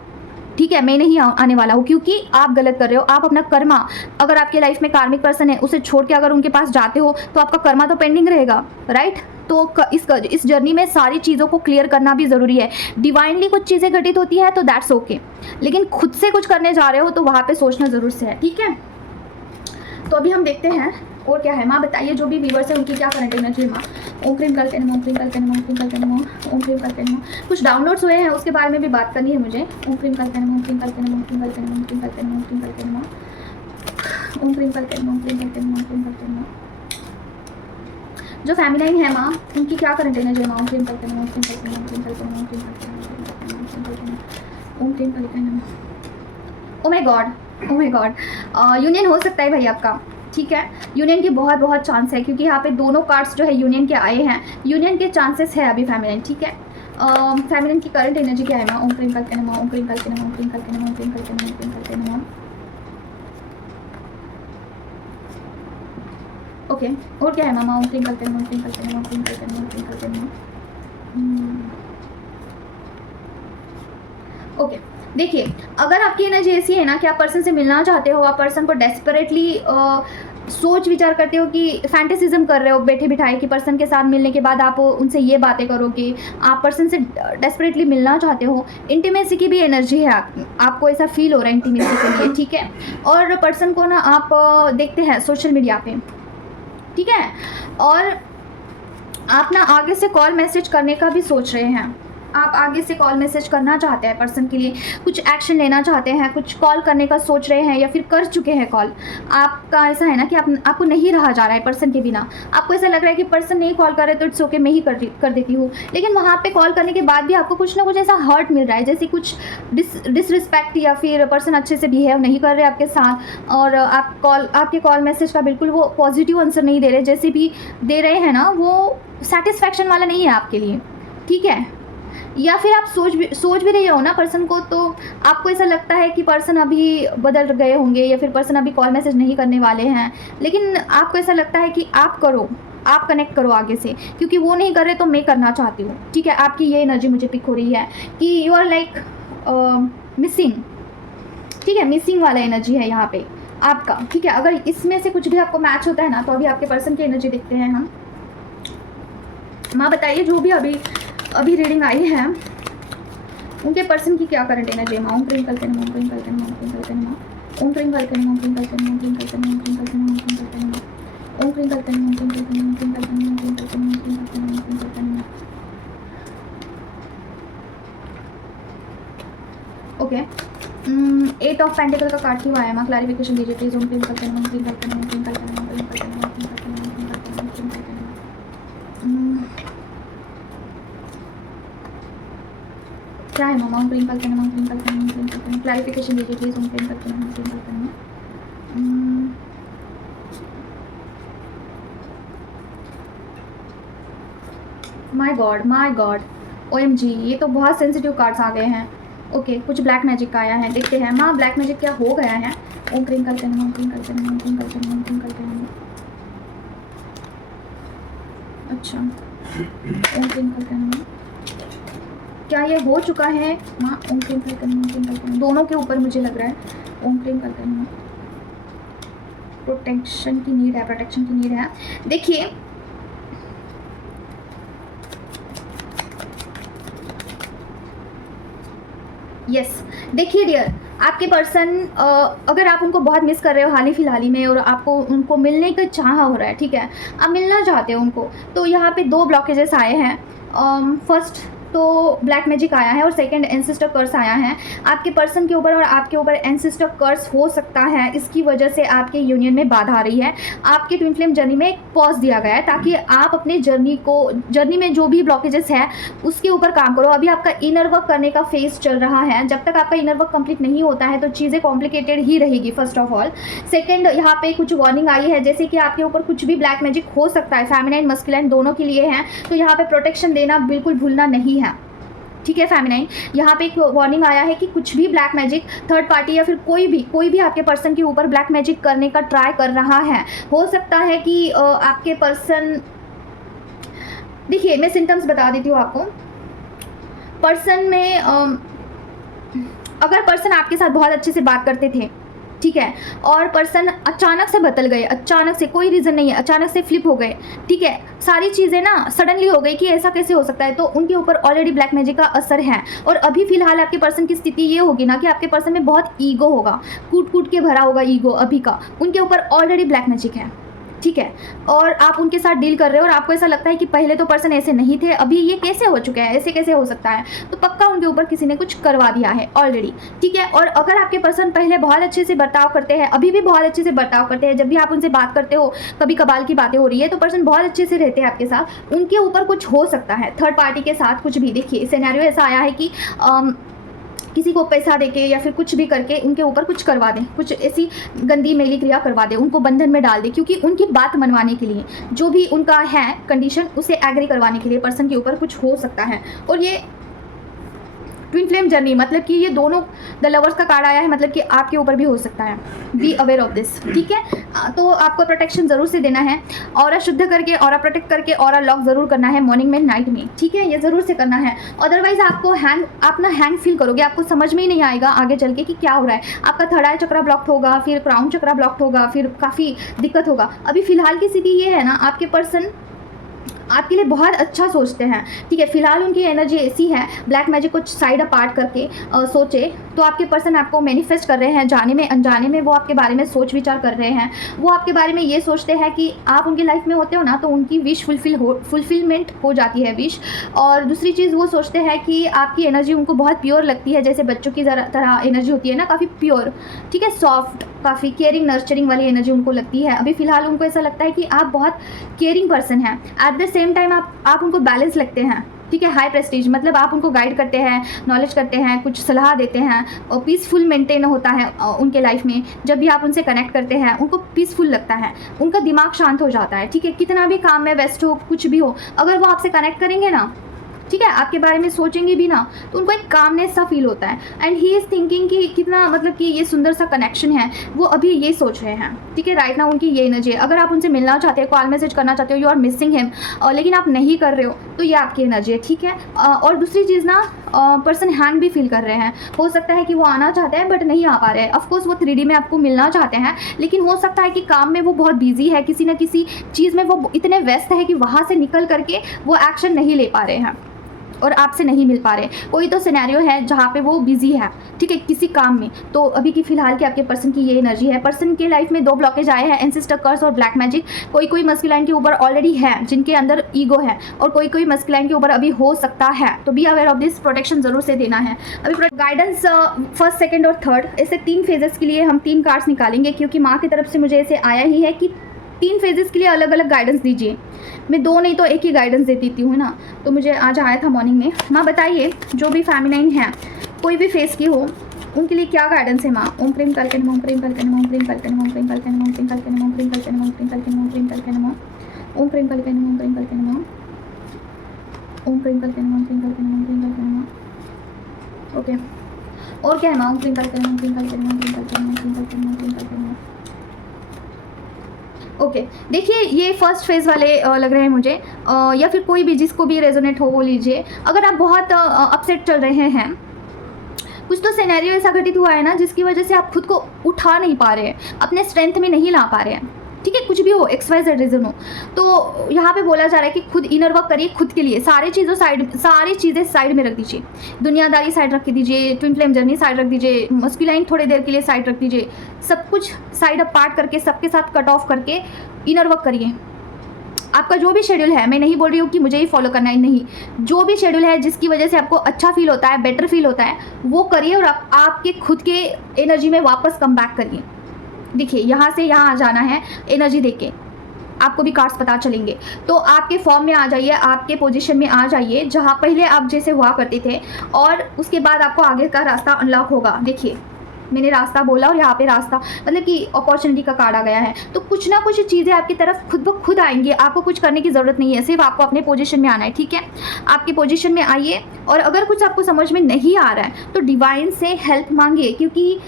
ठीक है, मैं नहीं आने वाला हूँ, क्योंकि आप गलत कर रहे हो। आप अपना कर्मा, अगर आपके लाइफ में कार्मिक पर्सन है उसे छोड़ के अगर उनके पास जाते हो तो आपका कर्मा तो पेंडिंग रहेगा, राइट। तो इस जर्नी में सारी चीज़ों को क्लियर करना भी ज़रूरी है। डिवाइनली कुछ चीज़ें घटित होती है तो दैट्स ओके, लेकिन खुद से कुछ करने जा रहे हो तो वहाँ पे सोचना ज़रूर से है, ठीक है। तो अभी हम देखते हैं और क्या है। माँ बताइए जो भी व्यूवर्स है उनकी क्या करंट एनर्जी है माँ। ओम क्रीम करते नमो, ओम क्रीम करते नमो, ओम क्रीम करते नमो, ओम क्रीम करते नमो। कुछ डाउनलोड्स हुए हैं उसके बारे में भी बात करनी है मुझे। ओम क्रीम करते नमो, ओम क्रीम करते नमो, ओम क्रीम करते नमो, ओम क्रीम करते नमो, ओम क्रीम करते नमो, ओम क्रीम करते नमो, ओम क्रीम करते नमो, ओम क्रीम करते नमो। जो फेमिनाइन है माँ उनकी क्या करंट एनर्जी है माँ। ओम क्रीम करते नमो, ओम क्रीम करते नमो, ओम क्रीम करते नमो, ओम क्रीम करते नमो, ओम क्रीम करते नमो, ओम क्रीम करते नमो, ओम क्रीम करते नमो। ओ my God, O my God, union हो सकता है भाई आपका, ठीक है। यूनियन के बहुत बहुत चांस है, क्योंकि यहाँ पे दोनों कार्ड्स जो है यूनियन के आए हैं, यूनियन के चांसेस है अभी फेमिनिन, ठीक है। फेमिनिन की करंट एनर्जी क्या है ना, ओम क्रीम कल्के नमः, ओम क्रीम कल्के नमः, ओम क्रीम कल्के नमः, ओम क्रीम कल्के नमः, ओम क्रीम कल्के नमः। ओके, और क्या है मामा, ओम क्रीम कल्के नमः, ओम क्रीम कल्के नमः, ओम क्रीम कल्के नमः, ओम क्रीम कल्के नमः। ओके, देखिए, अगर आपकी एनर्जी ऐसी है ना कि आप पर्सन से मिलना चाहते हो, आप पर्सन को डेस्परेटली सोच विचार करते हो, कि फैंटेसिज्म कर रहे हो बैठे बिठाए, कि पर्सन के साथ मिलने के बाद आप उनसे ये बातें करो कि आप पर्सन से डेस्परेटली मिलना चाहते हो, इंटीमेसी की भी एनर्जी है, आपको ऐसा फील हो रहा है इंटीमेसी के लिए, ठीक है। और पर्सन को ना आप देखते हैं सोशल मीडिया पे, ठीक है, और आप ना आगे से कॉल मैसेज करने का भी सोच रहे हैं, आप आगे से कॉल मैसेज करना चाहते हैं पर्सन के लिए, कुछ एक्शन लेना चाहते हैं, कुछ कॉल करने का सोच रहे हैं या फिर कर चुके हैं कॉल। आपका ऐसा है ना कि आपको नहीं रहा जा रहा है पर्सन के बिना, आपको ऐसा लग रहा है कि पर्सन नहीं कॉल कर रहे तो इट्स ओके, मैं ही कर देती हूँ, लेकिन वहाँ पे कॉल करने के बाद भी आपको कुछ ना कुछ ऐसा हर्ट मिल रहा है, जैसे कुछ डिसरिस्पेक्ट, या फिर पर्सन अच्छे से बिहेव नहीं कर रहे आपके साथ, और आपके कॉल मैसेज का बिल्कुल वो पॉजिटिव आंसर नहीं दे रहे, जैसे भी दे रहे हैं ना वो सेटिस्फैक्शन वाला नहीं है आपके लिए, ठीक है। या फिर आप सोच भी रहे हो ना पर्सन को, तो आपको ऐसा लगता है कि पर्सन अभी बदल गए होंगे, या फिर पर्सन अभी कॉल मैसेज नहीं करने वाले हैं, लेकिन आपको ऐसा लगता है कि आप करो, आप कनेक्ट करो आगे से, क्योंकि वो नहीं कर रहे तो मैं करना चाहती हूँ, ठीक है। आपकी ये एनर्जी मुझे पिक हो रही है कि यू आर लाइक मिसिंग, ठीक है, मिसिंग वाला एनर्जी है यहाँ पे आपका, ठीक है। अगर इसमें से कुछ भी आपको मैच होता है ना, तो अभी आपके पर्सन की एनर्जी देखते हैं हम। माँ बताइए, जो भी अभी रीडिंग आई है, उनके पर्सन की क्या करंट एनर्जी है। ओम क्रीम कल्के नमः, ओम क्रीम कल्के नमः, ओम क्रीम कल्के नमः, ओम क्रीम कल्के नमः, ओम क्रीम कल्के नमः, ओम क्रीम कल्के नमः, ओम क्रीम कल्के नमः, ओम क्रीम कल्के नमः, ओम क्रीम कल्के नमः, ओम क्रीम कल्के नमः, ओम क्रीम कल्के नमः, ओम क्रीम कल्के नमः, ओम क्रीम कल्के नमः। ओके, 8 ऑफ पेंटिकल का कार्ड क्यों आया माँ, क्लैरिफिकेशन दीजिए प्लीज। ओम क्रीम कल्के नमः, ओम क्रीम कल्के नमः, ओम क्रीम कल्के नमः, ओम क्रीम कल्के नमः, ओम क्रीम कल्के नमः, ओम क्रीम कल्के नमः, ओम क्रीम कल्के नमः। क्या है मामा, ओम क्रीम कल्के नमः, ओम क्रीम कल्के नमः, ओम क्रीम कल्के नमः, क्लैरिफिकेशन दीजिए प्लीज। ओम क्रीम कल्के नमः, ओम क्रीम कल्के नमः। माय गॉड, OMG, ये तो बहुत सेंसिटिव कार्ड्स आ गए हैं। ओके, कुछ ब्लैक मैजिक का आया है, देखते हैं माँ ब्लैक मैजिक क्या हो गया है। ओम क्रीम कल्के नमः, ओम क्रीम कल्के नमः, ओम क्रीम कल्के नमः, ओम क्रीम कल्के नमः। अच्छा, ओम क्रीम कल्के नमः, क्या ये हो चुका है माँ। ओम क्रीम कल्के नमः, ओम क्रीम कल्के नमः, दोनों के ऊपर मुझे लग रहा है। ओम क्रीम कल्के नमः, प्रोटेक्शन की नीड है, प्रोटेक्शन की नीड है। देखिए, यस, देखिए डियर, आपके पर्सन अगर आप उनको बहुत मिस कर रहे हो हाल ही फिलहाल में, और आपको उनको मिलने का चाह हो रहा है, ठीक है, आप मिलना चाहते हो उनको, तो यहाँ पे 2 ब्लॉकेजेस आए हैं। फर्स्ट तो ब्लैक मैजिक आया है, और सेकंड एंसेस्टर कर्स आया है आपके पर्सन के ऊपर, और आपके ऊपर एंसेस्टर कर्स हो सकता है, इसकी वजह से आपके यूनियन में बाधा आ रही है। आपके ट्विन फ्लेम जर्नी में एक पॉज दिया गया है, ताकि आप अपने जर्नी में जो भी ब्लॉकेजेस है उसके ऊपर काम करो। अभी आपका इनर वर्क करने का फेज चल रहा है, जब तक आपका इनर वर्क कंप्लीट नहीं होता है तो चीज़ें कॉम्प्लिकेटेड ही रहेगी, फर्स्ट ऑफ ऑल। सेकेंड, यहाँ पे कुछ वार्निंग आई है, जैसे कि आपके ऊपर कुछ भी ब्लैक मैजिक हो सकता है, फेमिनाइन मस्कुलाइन दोनों के लिए हैं, तो यहाँ पे प्रोटेक्शन देना बिल्कुल भूलना नहीं है, ठीक है। फेमिनाइन, यहाँ पे एक वार्निंग आया है कि कुछ भी ब्लैक मैजिक थर्ड पार्टी या फिर कोई भी आपके पर्सन के ऊपर ब्लैक मैजिक करने का ट्राई कर रहा है, हो सकता है कि आपके पर्सन, देखिए मैं सिम्टम्स बता देती हूँ आपको। पर्सन में अगर पर्सन आपके साथ बहुत अच्छे से बात करते थे, ठीक है, और पर्सन अचानक से बदल गए, अचानक से, कोई रीज़न नहीं है, अचानक से फ्लिप हो गए, ठीक है, सारी चीज़ें ना सडनली हो गई कि ऐसा कैसे हो सकता है, तो उनके ऊपर ऑलरेडी ब्लैक मैजिक का असर है। और अभी फिलहाल आपके पर्सन की स्थिति ये होगी ना कि आपके पर्सन में बहुत ईगो होगा, कूट के भरा होगा ईगो अभी का, उनके ऊपर ऑलरेडी ब्लैक मैजिक है, ठीक है, और आप उनके साथ डील कर रहे हो और आपको ऐसा लगता है कि पहले तो पर्सन ऐसे नहीं थे, अभी ये कैसे हो चुके हैं, ऐसे कैसे हो सकता है, तो पक्का उनके ऊपर किसी ने कुछ करवा दिया है ऑलरेडी, ठीक है। और अगर आपके पर्सन पहले बहुत अच्छे से बर्ताव करते हैं, अभी भी बहुत अच्छे से बर्ताव करते हैं, जब भी आप उनसे बात करते हो, कभी कभाल की बातें हो रही है, तो पर्सन बहुत अच्छे से रहते हैं आपके साथ, उनके ऊपर कुछ हो सकता है थर्ड पार्टी के साथ कुछ भी। देखिए सिनेरियो ऐसा आया है कि किसी को पैसा देके या फिर कुछ भी करके उनके ऊपर कुछ करवा दें, कुछ ऐसी गंदी मैली क्रिया करवा दें, उनको बंधन में डाल दें, क्योंकि उनकी बात मनवाने के लिए जो भी उनका है कंडीशन उसे एग्री करवाने के लिए पर्सन के ऊपर कुछ हो सकता है। और ये ट्विन फ्लेम जर्नी मतलब कि ये दोनों, द लवर्स का कार्ड आया है, मतलब कि आपके ऊपर भी हो सकता है। बी अवेयर ऑफ दिस, ठीक है। तो आपको प्रोटेक्शन ज़रूर से देना है, ऑरा शुद्ध करके, ऑरा प्रोटेक्ट करके, ऑरा लॉक ज़रूर करना है मॉर्निंग में, नाइट में, ठीक है, ये ज़रूर से करना है। अदरवाइज आपको आप ना हैंग फील करोगे, आपको समझ में ही नहीं आएगा आगे चल के कि क्या हो रहा है। आपका थर्ड आई चक्रा ब्लॉक्ड होगा, फिर क्राउन चक्रा ब्लॉक्ड होगा, फिर काफ़ी दिक्कत होगा। अभी फ़िलहाल की स्थिति ये है ना, आपके पर्सन आपके लिए बहुत अच्छा सोचते हैं, ठीक है। फिलहाल उनकी एनर्जी ऐसी है, ब्लैक मैजिक को साइड अपार्ट करके सोचे तो आपके पर्सन आपको मैनिफेस्ट कर रहे हैं, जाने में अनजाने में वो आपके बारे में सोच विचार कर रहे हैं। वो आपके बारे में ये सोचते हैं कि आप उनकी लाइफ में होते हो ना, तो उनकी विश फुलफिलमेंट हो जाती है विश। और दूसरी चीज़ वो सोचते हैं कि आपकी एनर्जी उनको बहुत प्योर लगती है, जैसे बच्चों की तरह एनर्जी होती है ना, काफ़ी प्योर, ठीक है, सॉफ्ट, काफ़ी केयरिंग नर्चरिंग वाली एनर्जी उनको लगती है। अभी फ़िलहाल उनको ऐसा लगता है कि आप बहुत केयरिंग पर्सन हैं। एट द सेम टाइम आप उनको बैलेंस लगते हैं, ठीक है, हाई प्रेस्टीज, मतलब आप उनको गाइड करते हैं, नॉलेज करते हैं, कुछ सलाह देते हैं, और पीसफुल मेंटेन होता है उनके लाइफ में। जब भी आप उनसे कनेक्ट करते हैं उनको पीसफुल लगता है, उनका दिमाग शांत हो जाता है, ठीक है। कितना भी काम में व्यस्त हो, कुछ भी हो, अगर वो आपसे कनेक्ट करेंगे ना, ठीक है, आपके बारे में सोचेंगे भी ना, तो उनको एक कामनेस सा फील होता है। एंड ही इज़ थिंकिंग कि कितना, मतलब कि ये सुंदर सा कनेक्शन है, वो अभी ये सोच रहे हैं, ठीक है। राइट ना उनकी ये एनर्जी है। अगर आप उनसे मिलना चाहते हो, कॉल मैसेज करना चाहते हो, यू आर मिसिंग हिम, लेकिन आप नहीं कर रहे हो, तो ये आपकी एनर्जी है, ठीक है। और दूसरी चीज़ ना, पर्सन हैंग भी फील कर रहे हैं। हो सकता है कि वो आना चाहते हैं बट नहीं आ पा रहे हैं। ऑफकोर्स वो 3D में आपको मिलना चाहते हैं, लेकिन हो सकता है कि काम में वो बहुत बिजी है, किसी न किसी चीज़ में वो इतने व्यस्त है कि वहाँ से निकल करके वो एक्शन नहीं ले पा रहे हैं और आपसे नहीं मिल पा रहे। कोई तो सिनेरियो है जहाँ पे वो बिजी है, ठीक है, किसी काम में। तो अभी की फ़िलहाल की आपके पर्सन की ये एनर्जी है। पर्सन के लाइफ में 2 ब्लॉकेज आए हैं, एंसेस्टर कर्स और ब्लैक मैजिक। कोई मस्कुलाइन के ऊपर ऑलरेडी है जिनके अंदर ईगो है, और कोई मस्कुलाइन के ऊपर अभी हो सकता है। तो be aware of this, protection ज़रूर से देना है। अभी गाइडेंस फर्स्ट, सेकेंड और थर्ड, ऐसे 3 फेजेस के लिए हम 3 कार्ड्स निकालेंगे, क्योंकि माँ की तरफ से मुझे ऐसे आया ही है कि 3 फेजेस के लिए अलग अलग गाइडेंस दीजिए। मैं 2 नहीं तो 1 ही गाइडेंस दे देती हूँ ना, तो मुझे आज आया था मॉर्निंग में। माँ बताइए, जो भी फेमिनाइन है, कोई भी फेस की हो, उनके लिए क्या गाइडेंस है माँ? ओम क्रीम कल्के नमः, ओम क्रीम कल्के नमः, ओम क्रीम कल्के नमः, ओम क्रीम कल्के नमः, ओम क्रीम कल्के नमः, ओम क्रीम कल्के नमः, ओम क्रीम कल्के नमः, ओम क्रीम कल्के नमः, ओम क्रीम कल्के नमः, ओम क्रीम कल्के नमः, ओम क्रीम कल्के नमः, ओम क्रीम कल्के नमः, ओम क्रीम कल्के नमः। ओके, और क्या है माँ? ओम क्रीम कल्के नमः, ओम क्रीम कल्के नमः, ओम क्रीम कल्के नमः, ओम क्रीम कल्के नमः, ओम क्रीम कल्के नमः। ओके, देखिए ये फर्स्ट फेज़ वाले लग रहे हैं मुझे, या फिर कोई भी जिसको भी रेजोनेट हो वो लीजिए। अगर आप बहुत अपसेट चल रहे हैं, कुछ तो सिनेरियो ऐसा घटित हुआ है ना जिसकी वजह से आप खुद को उठा नहीं पा रहे हैं, अपने स्ट्रेंथ में नहीं ला पा रहे हैं, ठीक है, कुछ भी हो, XYZ रीज़न हो, तो यहाँ पे बोला जा रहा है कि खुद इनर वर्क करिए खुद के लिए। सारी चीज़ें साइड में रख दीजिए, दुनियादारी साइड रख दीजिए, ट्विन फ्लेम जर्नी साइड रख दीजिए, मस्कुलाइन थोड़ी देर के लिए साइड रख दीजिए, सब कुछ साइड अपार्ट करके, सबके साथ कट ऑफ करके इनर वर्क करिए। आपका जो भी शेड्यूल है, मैं नहीं बोल रही हूँ कि मुझे ही फॉलो करना है, नहीं, जो भी शेड्यूल है जिसकी वजह से आपको अच्छा फील होता है, बेटर फील होता है, वो करिए और आपके खुद के एनर्जी में वापस कम बैक करिए। देखिए यहाँ से यहाँ आ जाना है, एनर्जी देके आपको भी कार्ड्स पता चलेंगे। तो आपके फॉर्म में आ जाइए, आपके पोजीशन में आ जाइए जहाँ पहले आप जैसे हुआ करते थे, और उसके बाद आपको आगे का रास्ता अनलॉक होगा। देखिए मैंने रास्ता बोला और यहाँ पे रास्ता मतलब कि अपॉर्चुनिटी का कार्ड आ गया है। तो कुछ ना कुछ चीज़ें आपकी तरफ खुद ब खुद आएंगी, आपको कुछ करने की ज़रूरत नहीं है, सिर्फ आपको अपने पोजीशन में आना है, ठीक है। आपके पोजीशन में आइए, और अगर कुछ आपको समझ में नहीं आ रहा है तो डिवाइन से हेल्प मांगिए, क्योंकि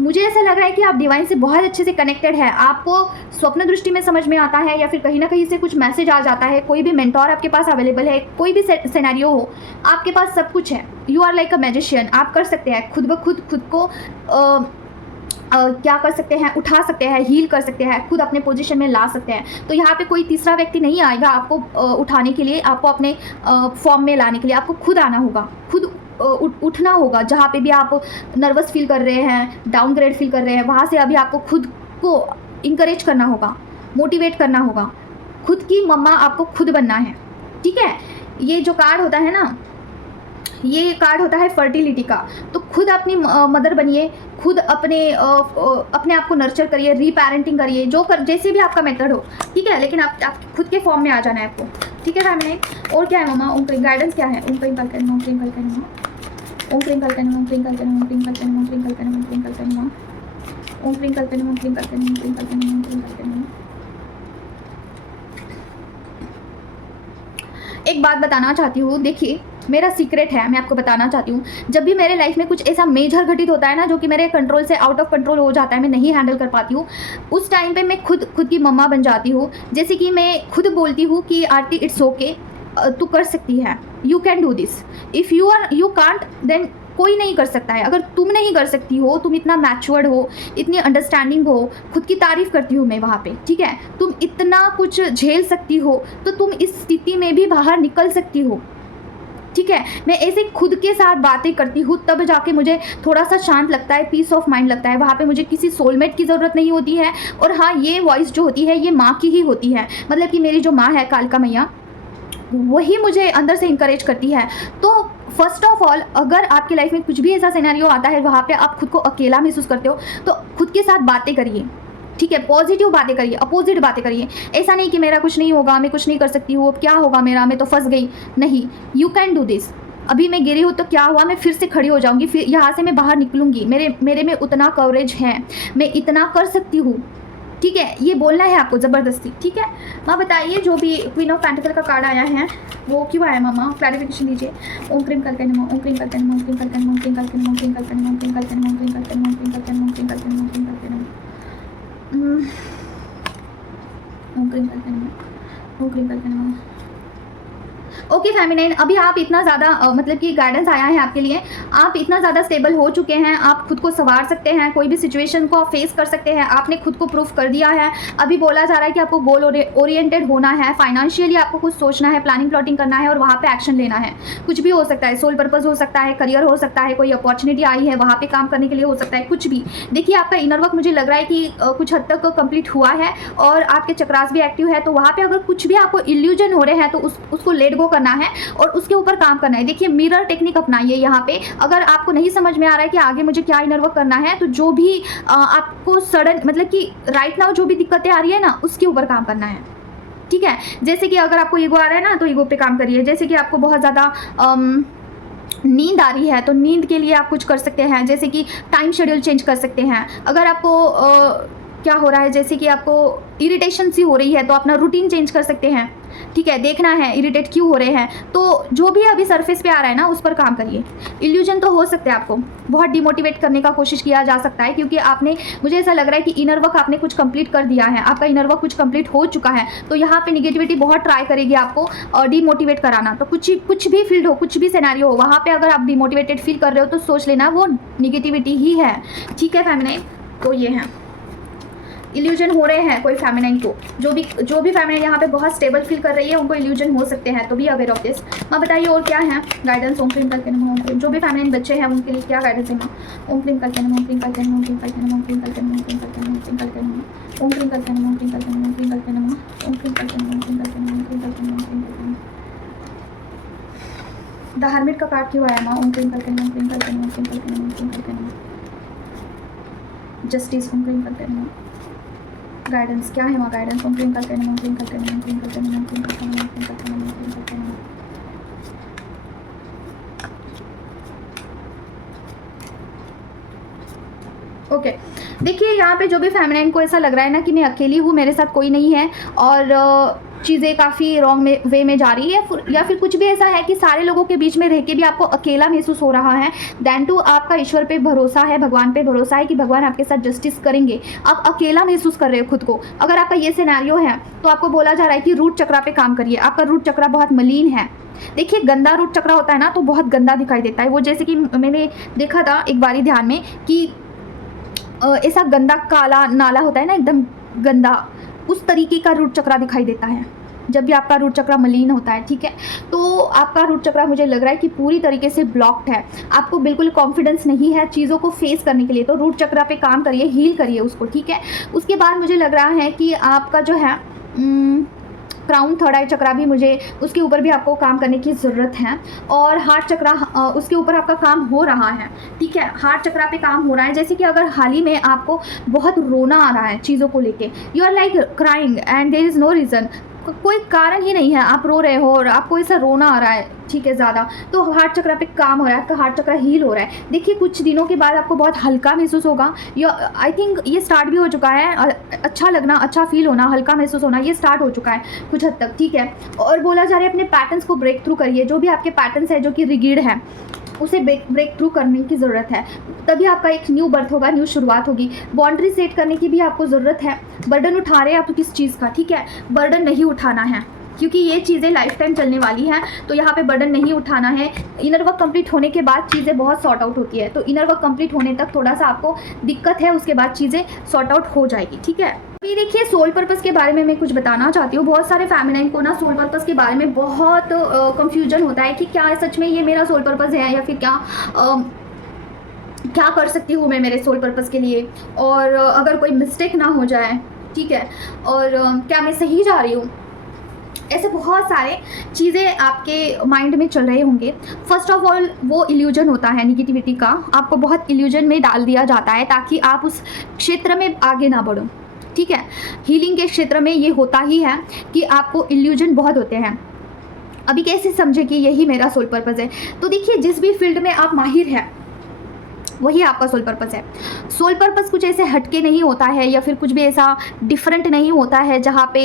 मुझे ऐसा लग रहा है कि आप डिवाइन से बहुत अच्छे से कनेक्टेड है। आपको स्वप्न दृष्टि में समझ में आता है, या फिर कहीं ना कहीं से कुछ मैसेज आ जाता है, कोई भी मेंटोर आपके पास अवेलेबल है, कोई भी सिनेरियो हो, आपके पास सब कुछ है। You are like a magician, आप कर सकते हैं खुद ब खुद को क्या कर सकते हैं, उठा सकते हैं, हील कर सकते हैं, खुद अपने पोजीशन में ला सकते हैं। तो यहाँ पे कोई तीसरा व्यक्ति नहीं आएगा आपको उठाने के लिए, आपको अपने फॉर्म में लाने के लिए आपको खुद आना होगा, खुद उठना होगा। जहाँ पे भी आप नर्वस फील कर रहे हैं, डाउनग्रेड फील कर रहे हैं, वहाँ से अभी आपको खुद को इंकरेज करना होगा, मोटिवेट करना होगा, खुद की मम्मा आपको खुद बनना है, ठीक है। ये जो कार्ड होता है ना, ये कार्ड होता है फर्टिलिटी का। तो खुद अपनी मदर बनिए, खुद अपने आप को नर्चर करिए, रीपेरेंटिंग करिए, जैसे भी आपका मेथड हो, ठीक है, लेकिन आप खुद के फॉर्म में आ जाना है आपको, ठीक है फैमिली। और क्या है मम्मा? ओम क्रीम गाइडेंस क्या है? ओम क्रीम कल्के नमः, ओम क्रीम कल्के नमः, ओम क्लीं कल्पे नमः, ओम क्लीं कल्पे नमः, ओम क्लीं कल्पे नमः, ओम क्लीं कल्पे नमः, ओम क्लीं कल्पे नमः, ओम क्लीं कल्पे नमः, ओम क्लीं कल्पे नमः, ओम क्लीं कल्पे नमः, ओम क्लीं कल्पे नमः। एक बात बताना चाहती हूँ, देखिए मेरा सीक्रेट है, मैं आपको बताना चाहती हूँ। जब भी मेरे लाइफ में कुछ ऐसा मेजर घटित होता है ना, जो कि मेरे कंट्रोल से आउट ऑफ कंट्रोल हो जाता है, मैं नहीं हैंडल कर पाती हूँ, उस टाइम पे मैं खुद की मम्मा बन जाती हूँ। जैसे कि मैं खुद बोलती हूँ कि आरती इट्स ओके, तू कर सकती है, you can do this, if you can't then कोई नहीं कर सकता है। अगर तुम नहीं कर सकती हो, तुम इतना मैच्योर्ड हो, इतनी अंडरस्टैंडिंग हो, खुद की तारीफ़ करती हूँ मैं वहाँ पे, ठीक है, तुम इतना कुछ झेल सकती हो, तो तुम इस स्थिति में भी बाहर निकल सकती हो, ठीक है। मैं ऐसे खुद के साथ बातें करती हूँ, तब जाके मुझे थोड़ा सा शांत लगता है, पीस ऑफ माइंड लगता है। वहाँ पे मुझे किसी सोलमेट की ज़रूरत नहीं होती है। और हाँ, ये वॉइस जो होती है ये माँ की ही होती है, मतलब कि मेरी जो माँ है कालिका मैया, वही मुझे अंदर से इंकरेज करती है। तो फर्स्ट ऑफ ऑल, अगर आपकी लाइफ में कुछ भी ऐसा सिनेरियो आता है वहाँ पे आप खुद को अकेला महसूस करते हो, तो खुद के साथ बातें करिए, ठीक है, पॉजिटिव बातें करिए, अपोजिट बातें करिए। ऐसा नहीं कि मेरा कुछ नहीं होगा, मैं कुछ नहीं कर सकती हूँ, अब क्या होगा मेरा, मैं तो फंस गई। नहीं, यू कैन डू दिस। अभी मैं गिरी हूँ तो क्या हुआ, मैं फिर से खड़ी हो जाऊँगी, फिर यहाँ से मैं बाहर निकलूँगी, मेरे में उतना कवरेज है, मैं इतना कर सकती हूँ, ठीक है। ये बोलना है आपको ज़बरदस्ती, ठीक है। माँ बताइए, जो भी क्वीन ऑफ पेंटिकल का कार्ड आया है वो क्यों आया मामा, क्लैरिफिकेशन दीजिए। ओम क्रीम कल्पे नमः, ओम क्रीम कल्पे नमः, ओम क्रीम कल्पे नमः, ओम क्रीम कल्पे नमः, ओम क्रीम कल्पे नमः, ओम क्रीम कल्पे नमः, ओम क्रीम कल्पे नमः, ओम क्रीम कल्पे नमः, ओम क्रीम कल्पे नमः, ओम क्रीम कल्पे नमः, ओम क्रीम कल्पे नमः, ओम क्रीम कल्पे नमः। ओके फेमिनाइन, अभी आप इतना ज़्यादा मतलब कि गाइडेंस आया है आपके लिए, आप इतना ज़्यादा स्टेबल हो चुके हैं, आप खुद को संवार सकते हैं, कोई भी सिचुएशन को आप फेस कर सकते हैं, आपने खुद को प्रूफ कर दिया है। अभी बोला जा रहा है कि आपको गोल ओरिएंटेड होना है, फाइनेंशियली आपको कुछ सोचना है, प्लानिंग प्लॉटिंग करना है और वहाँ पे एक्शन लेना है। कुछ भी हो सकता है, सोल पर्पस हो सकता है, करियर हो सकता है, कोई अपॉर्चुनिटी आई है वहाँ पे काम करने के लिए हो सकता है, कुछ भी। देखिए आपका इनर वर्क मुझे लग रहा है कि कुछ हद तक कंप्लीट हुआ है और आपके चक्रास भी एक्टिव है। तो वहाँ पे अगर कुछ भी आपको इल्यूजन हो रहे हैं तो उसको लेट गो करना है और उसके ऊपर काम करना है। देखिए मिरर टेक्निक अपनाइए यहाँ पे। अगर आपको नहीं समझ में आ रहा है कि आगे मुझे क्या इनर वर्क करना है, तो जो भी आपको सडन मतलब कि राइट नाउ जो भी दिक्कतें आ रही है ना, उसके ऊपर काम करना है, ठीक है। जैसे कि अगर आपको ईगो आ रहा है ना, तो ईगो पे काम करिए। जैसे कि आपको बहुत ज़्यादा नींद आ रही है तो नींद के लिए आप कुछ कर सकते हैं, जैसे कि टाइम शेड्यूल चेंज कर सकते हैं। अगर आपको क्या हो रहा है, जैसे कि आपको इरिटेशन सी हो रही है, तो अपना रूटीन चेंज कर सकते हैं, ठीक है। देखना है इरिटेट क्यों हो रहे हैं, तो जो भी अभी सरफेस पे आ रहा है ना, उस पर काम करिए। इल्यूजन तो हो सकते हैं, आपको बहुत डिमोटिवेट करने का कोशिश किया जा सकता है, क्योंकि आपने, मुझे ऐसा लग रहा है कि इनर वर्क आपने कुछ कंप्लीट कर दिया है, आपका इनर वर्क कुछ कंप्लीट हो चुका है। तो यहाँ पे निगेटिविटी बहुत ट्राई करेगी आपको डिमोटिवेट कराना। तो कुछ भी फील्ड हो, कुछ भी सिनेरियो हो, वहाँ पर अगर आप डिमोटिवेटेड फील कर रहे हो तो सोच लेना वो निगेटिविटी ही है, ठीक है फेमिनाइन। तो ये है, इल्यूजन हो रहे हैं कोई फेमिनाइन को, जो भी फेमिनाइन यहाँ पे बहुत स्टेबल फील कर रही है, उनको इल्यूजन हो सकते हैं, तो भी अवेयर ऑफ दिस। माँ बताइए और क्या है गाइडेंस। ओम क्लीं कल्पे नमः, ओम क्लीं, जो भी फेमिनाइन बच्चे हैं उनके लिए क्या गाइडेंस है माँ। ओम क्लीं कल्पे नमः, ओम क्लीं कल्पे नमः, ओम क्लीं कल्पे नमः, ओम क्लीं कल्पे नमः, ओम क्लीं कल्पे नमः, ओम क्लीं कल्पे नमः, ओम क्लीं कल्पे नमः, ओम क्लीं कल्पे नमः, ओम क्लीं कल्पे नमः, ओम क्लीं कल्पे नमः, ओम क्लीं कल्पे नमः, ओम क्लीं कल्पे नमः, ओम क्लीं कल्पे नमः। द हर्मिट का कार्ड क्यों आया माँ। ओम क्लीं कल्पे नमः, ओम क्लीं कल्पे नमः, ओम क्लीं कल्पे नमः, ओम क्लीं कल्पे नमः। जस्टिस, ओम क्लीं कल्पे नमः। गाइडेंस क्या है माँ, गाइडेंस। ओम क्लीं कल्पे नमः, ओम क्लीं कल्पे नमः, ओम क्लीं कल्पे नमः, ओम क्लीं कल्पे नमः, ओम क्लीं कल्पे नमः, ओम क्लीं कल्पे नमः। ओके देखिए यहाँ पे जो भी फेमिनाइन को ऐसा लग रहा है ना कि मैं अकेली हूँ, मेरे साथ कोई नहीं है और चीज़ें काफ़ी रॉन्ग वे में जा रही है, या फिर कुछ भी ऐसा है कि सारे लोगों के बीच में रह के भी आपको अकेला महसूस हो रहा है। दैन टू आपका ईश्वर पे भरोसा है, भगवान पे भरोसा है कि भगवान आपके साथ जस्टिस करेंगे। आप अकेला महसूस कर रहे हो खुद को। अगर आपका ये सिनेरियो है तो आपको बोला जा रहा है कि रूट चक्रा पे काम करिए। आपका रूट चक्रा बहुत मलिन है। देखिए गंदा रूट चक्रा होता है ना तो बहुत गंदा दिखाई देता है। वो जैसे कि मैंने देखा था एक बारी ध्यान में कि ऐसा गंदा काला नाला होता है ना, एकदम गंदा, उस तरीके का रूट चक्रा दिखाई देता है जब भी आपका रूट चक्रा मलिन होता है, ठीक है। तो आपका रूट चक्रा मुझे लग रहा है कि पूरी तरीके से ब्लॉक्ड है। आपको बिल्कुल कॉन्फिडेंस नहीं है चीज़ों को फेस करने के लिए। तो रूट चक्रा पे काम करिए, हील करिए उसको, ठीक है। उसके बाद मुझे लग रहा है कि आपका जो है क्राउन, थर्ड आई चक्रा भी, मुझे उसके ऊपर भी आपको काम करने की ज़रूरत है। और हार्ट चक्रा, उसके ऊपर आपका काम हो रहा है, ठीक है। हार्ट चक्रा पे काम हो रहा है। जैसे कि अगर हाल ही में आपको बहुत रोना आ रहा है चीज़ों को लेके, you are like crying and there is no reason, कोई कारण ही नहीं है, आप रो रहे हो और आपको ऐसा रोना आ रहा है, ठीक है, ज़्यादा, तो हार्ट चक्र पे काम हो रहा है, आपका हार्ट चक्र हील हो रहा है। देखिए कुछ दिनों के बाद आपको बहुत हल्का महसूस होगा, या आई थिंक ये स्टार्ट भी हो चुका है, अच्छा लगना, अच्छा फील होना, हल्का महसूस होना, ये स्टार्ट हो चुका है कुछ हद तक, ठीक है। और बोला जा रहा है अपने पैटर्न्स को ब्रेक थ्रू करिए, जो भी आपके पैटर्न्स है जो कि रिगिड है उसे ब्रेक थ्रू करने की ज़रूरत है, तभी आपका एक न्यू बर्थ होगा, न्यू शुरुआत होगी। बाउंड्री सेट करने की भी आपको ज़रूरत है। बर्डन उठा रहे हैं आप किस चीज़ का, ठीक है, बर्डन नहीं उठाना है, क्योंकि ये चीज़ें लाइफ टाइम चलने वाली हैं, तो यहाँ पे बर्डन नहीं उठाना है। इनर वर्क कंप्लीट होने के बाद चीज़ें बहुत सॉर्ट आउट होती है, तो इनर वर्क कंप्लीट होने तक थोड़ा सा आपको दिक्कत है, उसके बाद चीज़ें सॉर्ट आउट हो जाएगी, ठीक है। अभी देखिए सोल पर्पस के बारे में मैं कुछ बताना चाहती हूँ। बहुत सारे फेमिनाइन को ना सोल पर्पस के बारे में बहुत कंफ्यूजन होता है कि क्या सच में ये मेरा सोल पर्पस है, या फिर क्या कर सकती हूँ मैं मेरे सोल पर्पस के लिए, और अगर कोई मिस्टेक ना हो जाए, ठीक है, और क्या मैं सही जा रही हूँ। ऐसे बहुत सारे चीज़ें आपके माइंड में चल रहे होंगे। फर्स्ट ऑफ ऑल वो इल्यूजन होता है निगेटिविटी का, आपको बहुत इल्यूजन में डाल दिया जाता है ताकि आप उस क्षेत्र में आगे ना बढ़ो, ठीक है। हीलिंग के क्षेत्र में ये होता ही है कि आपको इल्यूजन बहुत होते हैं। अभी कैसे समझे कि यही मेरा सोल पर्पस है, तो देखिए जिस भी फील्ड में आप माहिर हैं वही आपका सोल पर्पस है। सोल पर्पस कुछ ऐसे हटके नहीं होता है, या फिर कुछ भी ऐसा डिफरेंट नहीं होता है जहाँ पे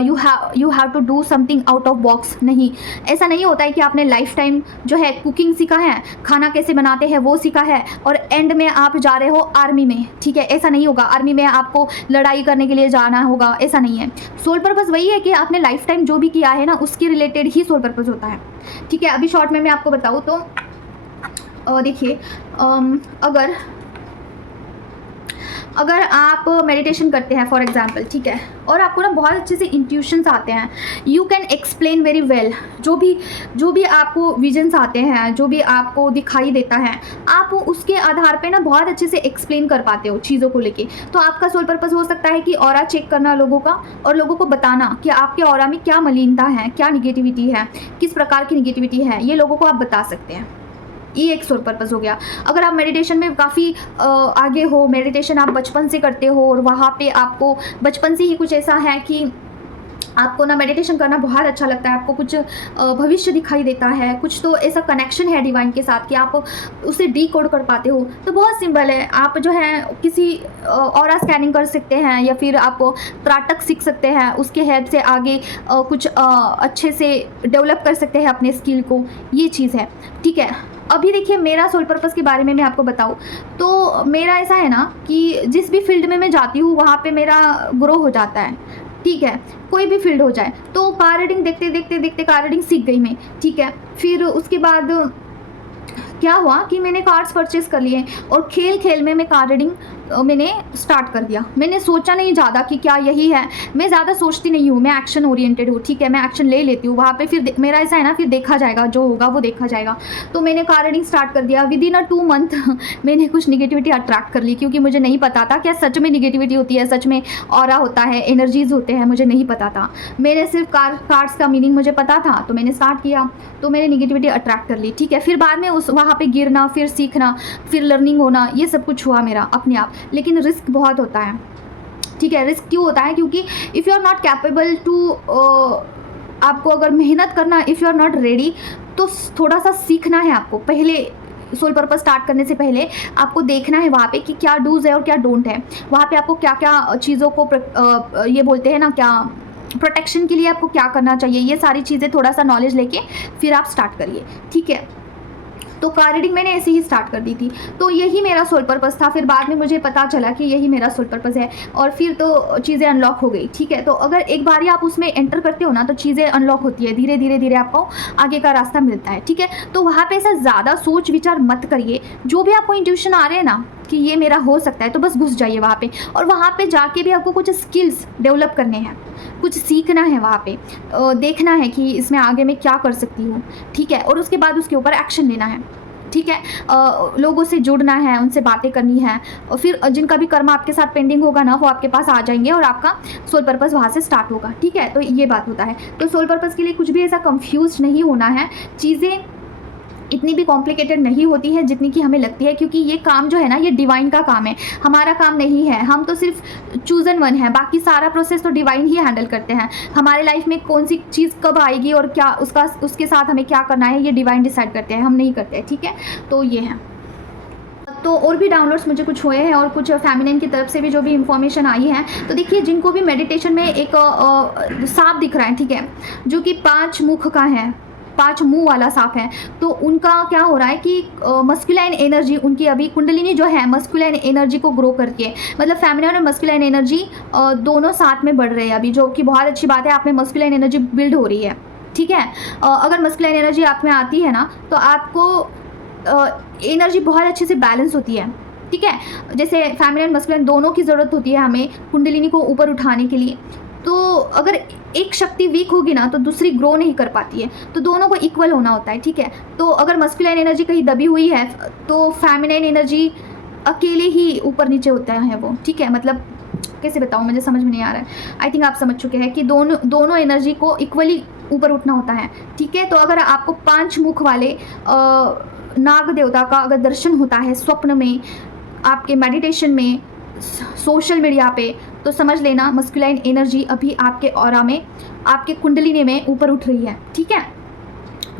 you have to do something out of box. नहीं, ऐसा नहीं होता है कि आपने लाइफ टाइम जो है कुकिंग सीखा है, खाना कैसे बनाते हैं वो सीखा है, और एंड में आप जा रहे हो आर्मी में, ठीक है, ऐसा नहीं होगा। आर्मी में आपको लड़ाई करने के लिए जाना होगा, ऐसा नहीं है। सोल पर्पस वही है कि आपने लाइफ टाइम जो भी किया है ना उसके रिलेटेड ही सोल पर्पस होता है, ठीक है। अभी शॉर्ट में मैं आपको बताऊँ तो देखिए अगर आप मेडिटेशन करते हैं फॉर एग्जांपल, ठीक है, और आपको ना बहुत अच्छे से इंट्यूशंस आते हैं, you can explain very well, जो भी आपको विजन्स आते हैं, जो भी आपको दिखाई देता है, आप उसके आधार पे ना बहुत अच्छे से एक्सप्लेन कर पाते हो चीज़ों को लेके। तो आपका सोल पर्पस हो सकता है कि ऑरा चेक करना लोगों का, और लोगों को बताना कि आपके ऑरा में क्या मलिनता है, क्या निगेटिविटी है, किस प्रकार की निगेटिविटी है, ये लोगों को आप बता सकते हैं। ये एक सोल पर्पस हो गया। अगर आप मेडिटेशन में काफ़ी आगे हो, मेडिटेशन आप बचपन से करते हो और वहाँ पे आपको बचपन से ही कुछ ऐसा है कि आपको ना मेडिटेशन करना बहुत अच्छा लगता है, आपको कुछ भविष्य दिखाई देता है, कुछ तो ऐसा कनेक्शन है डिवाइन के साथ कि आप उसे डीकोड कर पाते हो, तो बहुत सिंपल है। आप जो है किसी ऑरा स्कैनिंग कर सकते हैं, या फिर आप त्राटक सीख सकते हैं, उसके हेल्प से आगे कुछ अच्छे से डेवलप कर सकते हैं अपने स्किल को। ये चीज़ है, ठीक है। अभी देखिए मेरा सोल पर्पस के बारे में मैं आपको बताऊं तो मेरा ऐसा है ना कि जिस भी फील्ड में मैं जाती हूँ वहाँ पे मेरा ग्रो हो जाता है, ठीक है, कोई भी फील्ड हो जाए। तो कार रीडिंग देखते कार रीडिंग सीख गई मैं, ठीक है। फिर उसके बाद क्या हुआ कि मैंने कार्ड्स परचेस कर लिए, और खेल में मैं कार रीडिंग मैंने स्टार्ट कर दिया। मैंने सोचा नहीं ज़्यादा कि क्या यही है, मैं ज़्यादा सोचती नहीं हूँ, मैं एक्शन ओरिएंटेड हूँ, ठीक है, मैं एक्शन ले लेती हूँ वहाँ पे। फिर मेरा ऐसा है ना, फिर देखा जाएगा, जो होगा वो देखा जाएगा। तो मैंने कार रीडिंग स्टार्ट कर दिया। विद इन अ 2 मंथ मैंने कुछ निगेटिविटी अट्रैक्ट कर ली, क्योंकि मुझे नहीं पता था क्या सच में निगेटिविटी होती है, सच में ऑरा होता है, एनर्जीज होते हैं, मुझे नहीं पता था। मैंने सिर्फ कार्ड्स का मीनिंग मुझे पता था, तो मैंने स्टार्ट किया, तो मैंने निगेटिविटी अट्रैक्ट कर ली, ठीक है। फिर बाद में उस वहाँ पे गिरना, फिर सीखना, फिर लर्निंग होना, ये सब कुछ हुआ मेरा अपने आप। लेकिन रिस्क बहुत होता है, ठीक है। रिस्क क्यों होता है? क्योंकि if you are not capable to, आपको अगर मेहनत करना, if you are not ready, तो थोड़ा सा सीखना है आपको। पहले सोल पर्पस स्टार्ट करने से पहले आपको देखना है वहाँ पे कि क्या डूज है और क्या डोंट है। वहाँ पे आपको क्या क्या चीज़ों को ये बोलते हैं ना, क्या प्रोटेक्शन के लिए आपको क्या करना चाहिए, ये सारी चीज़ें थोड़ा सा नॉलेज लेके फिर आप स्टार्ट करिए, ठीक है। तो कार रीडिंग मैंने ऐसे ही स्टार्ट कर दी थी, तो यही मेरा सोल पर्पस था। फिर बाद में मुझे पता चला कि यही मेरा सोल पर्पस है, और फिर तो चीज़ें अनलॉक हो गई, ठीक है। तो अगर एक बार ही आप उसमें एंटर करते हो ना, तो चीज़ें अनलॉक होती है, धीरे धीरे आपको आगे का रास्ता मिलता है, ठीक है। तो वहाँ पे ऐसा ज़्यादा सोच विचार मत करिए। जो भी आपको इंट्यूशन आ रहे हैं ना कि ये मेरा हो सकता है, तो बस घुस जाइए वहाँ पे, और वहाँ पे जाके भी आपको कुछ स्किल्स डेवलप करने हैं, कुछ सीखना है वहाँ पे, देखना है कि इसमें आगे मैं क्या कर सकती हूँ, ठीक है। और उसके बाद उसके ऊपर एक्शन लेना है, ठीक है। लोगों से जुड़ना है, उनसे बातें करनी है, और फिर जिनका भी कर्म आपके साथ पेंडिंग होगा ना, वो आपके पास आ जाएंगे, और आपका सोल पर्पस वहाँ से स्टार्ट होगा, ठीक है। तो ये बात होता है। तो सोल पर्पस के लिए कुछ भी ऐसा कंफ्यूज नहीं होना है, चीज़ें इतनी भी कॉम्प्लिकेटेड नहीं होती है जितनी कि हमें लगती है, क्योंकि ये काम जो है ना, ये डिवाइन का काम है, हमारा काम नहीं है। हम तो सिर्फ चूज़न वन है, बाकी सारा प्रोसेस तो डिवाइन ही हैंडल करते हैं। हमारे लाइफ में कौन सी चीज़ कब आएगी और क्या उसके साथ हमें क्या करना है, ये डिवाइन डिसाइड करते हैं, हम नहीं करते हैं, ठीक है। तो ये है। तो और भी डाउनलोड्स मुझे कुछ हुए हैं और कुछ फेमिनिन की तरफ से भी जो भी इंफॉर्मेशन आई है। तो देखिए, जिनको भी मेडिटेशन में एक सांप दिख रहा है, ठीक है, जो कि 5 मुख का है, 5 मुंह वाला सांप है, तो उनका क्या हो रहा है कि मस्कुलाइन एनर्जी उनकी अभी कुंडलिनी जो है मस्कुलाइन एनर्जी को ग्रो करके, मतलब फेमिनिन और मस्कुलाइन एनर्जी दोनों साथ में बढ़ रहे हैं अभी, जो कि बहुत अच्छी बात है। आप में मस्कुलाइन एनर्जी बिल्ड हो रही है, ठीक है। अगर मस्कुलाइन एनर्जी आप में आती है ना, तो आपको एनर्जी बहुत अच्छे से बैलेंस होती है, ठीक है। जैसे फेमिनिन मस्कुलाइन दोनों की ज़रूरत होती है हमें कुंडलिनी को ऊपर उठाने के लिए। तो अगर एक शक्ति वीक होगी ना, तो दूसरी ग्रो नहीं कर पाती है, तो दोनों को इक्वल होना होता है, ठीक है। तो अगर मस्कुलाइन एनर्जी कहीं दबी हुई है, तो फेमिनिन एनर्जी अकेले ही ऊपर नीचे होता है वो, ठीक है। मतलब कैसे बताऊँ, मुझे समझ में नहीं आ रहा है। आई थिंक आप समझ चुके हैं कि दोनों एनर्जी को इक्वली ऊपर उठना होता है, ठीक है। तो अगर आपको 5 मुख वाले नाग देवता का अगर दर्शन होता है स्वप्न में, आपके मेडिटेशन में, सोशल मीडिया पे, तो समझ लेना मस्कुलाइन एनर्जी अभी आपके ऑरा में, आपके कुंडलिनी में ऊपर उठ रही है, ठीक है।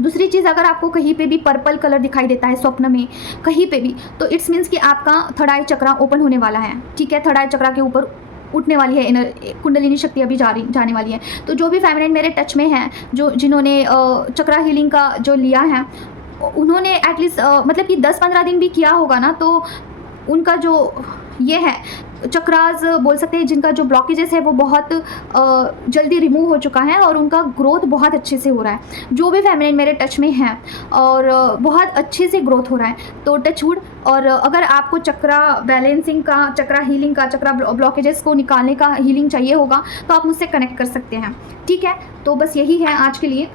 दूसरी चीज़, अगर आपको कहीं पे भी पर्पल कलर दिखाई देता है स्वप्न में कहीं पे भी, तो इट्स मीन्स कि आपका थर्ड आई चक्रा ओपन होने वाला है, ठीक है। थर्ड आई चक्रा के ऊपर उठने वाली है कुंडलिनी शक्ति अभी जाने वाली है। तो जो भी फेमिनिन मेरे टच में है, जिन्होंने चक्रा हीलिंग का जो लिया है, उन्होंने एटलीस्ट मतलब कि 10-15 दिन भी किया होगा ना, तो उनका जो ये है चक्रास बोल सकते हैं, जिनका जो ब्लॉकेजेस है वो बहुत जल्दी रिमूव हो चुका है और उनका ग्रोथ बहुत अच्छे से हो रहा है। जो भी फेमिनिन मेरे टच में है और बहुत अच्छे से ग्रोथ हो रहा है, तो टच वुड। और अगर आपको चक्रा बैलेंसिंग का, चक्रा हीलिंग का, चक्रा ब्लॉकेजेस को निकालने का हीलिंग चाहिए होगा, तो आप मुझसे कनेक्ट कर सकते हैं, ठीक है। तो बस यही है आज के लिए।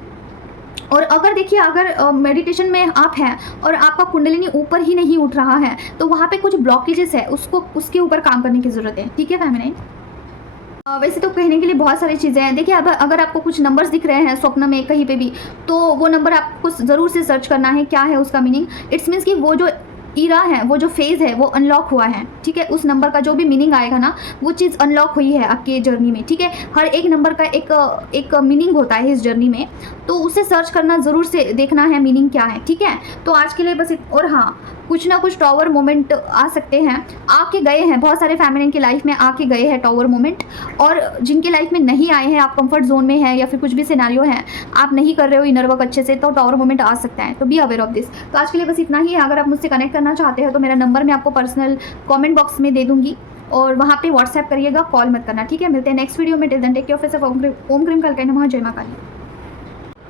और अगर देखिए, अगर मेडिटेशन में आप हैं और आपका कुंडलिनी ऊपर ही नहीं उठ रहा है, तो वहाँ पे कुछ ब्लॉकेजेस है, उसके ऊपर काम करने की ज़रूरत है, ठीक है फेमिनिन। वैसे तो कहने के लिए बहुत सारी चीज़ें हैं। देखिए, अब अगर आपको कुछ नंबर्स दिख रहे हैं स्वप्न में कहीं पे भी, तो वो नंबर आपको ज़रूर से सर्च करना है, क्या है उसका मीनिंग। इट्स मीन्स कि वो जो ईरा है, वो जो फेज़ है, वो अनलॉक हुआ है, ठीक है। उस नंबर का जो भी मीनिंग आएगा ना, वो चीज़ अनलॉक हुई है आपके जर्नी में, ठीक है। हर एक नंबर का एक मीनिंग होता है इस जर्नी में, तो उसे सर्च करना ज़रूर से देखना है मीनिंग क्या है, ठीक है। तो आज के लिए बस और हाँ, कुछ ना कुछ टॉवर मोमेंट आ सकते हैं, आके गए हैं, बहुत सारे फेमिनिन की लाइफ में आके गए हैं टॉवर मोमेंट। और जिनके लाइफ में नहीं आए हैं, आप कंफर्ट जोन में हैं या फिर कुछ भी सिनेरियो है, आप नहीं कर रहे हो इनर वर्क अच्छे से, तो टॉवर मोमेंट आ सकता है, तो बी अवेयर ऑफ दिस। तो आज के लिए बस इतना ही है। अगर आप मुझसे कनेक्ट करना चाहते हो तो मेरा नंबर मैं आपको पर्सनल कमेंट बॉक्स में दे दूंगी, और वहाँ पे व्हाट्सएप करिएगा, कॉल मत करना, ठीक है। मिलते हैं नेक्स्ट वीडियो में। Till then take care of yourself. Om क्रीम कलकई नमः। जय मां काली।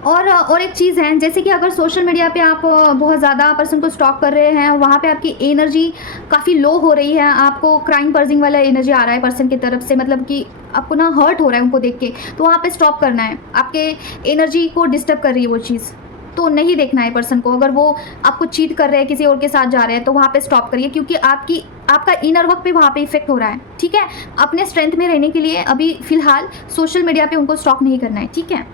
और एक चीज़ है, जैसे कि अगर सोशल मीडिया पे आप बहुत ज़्यादा पर्सन को स्टॉक कर रहे हैं, वहाँ पे आपकी एनर्जी काफ़ी लो हो रही है, आपको क्राइम पर्जिंग वाला एनर्जी आ रहा है पर्सन की तरफ से, मतलब कि आपको ना हर्ट हो रहा है उनको देख के, तो वहाँ पे स्टॉप करना है। आपके एनर्जी को डिस्टर्ब कर रही है वो चीज़, तो नहीं देखना है पर्सन को। अगर वो आपको चीट कर रहे हैं, किसी और के साथ जा रहे हैं, तो वहाँ पे स्टॉप करिए, क्योंकि आपका इनर वर्क पे वहाँ पे इफेक्ट हो रहा है, ठीक है। अपने स्ट्रेंथ में रहने के लिए अभी फ़िलहाल सोशल मीडिया पे उनको स्टॉक नहीं करना है, ठीक है।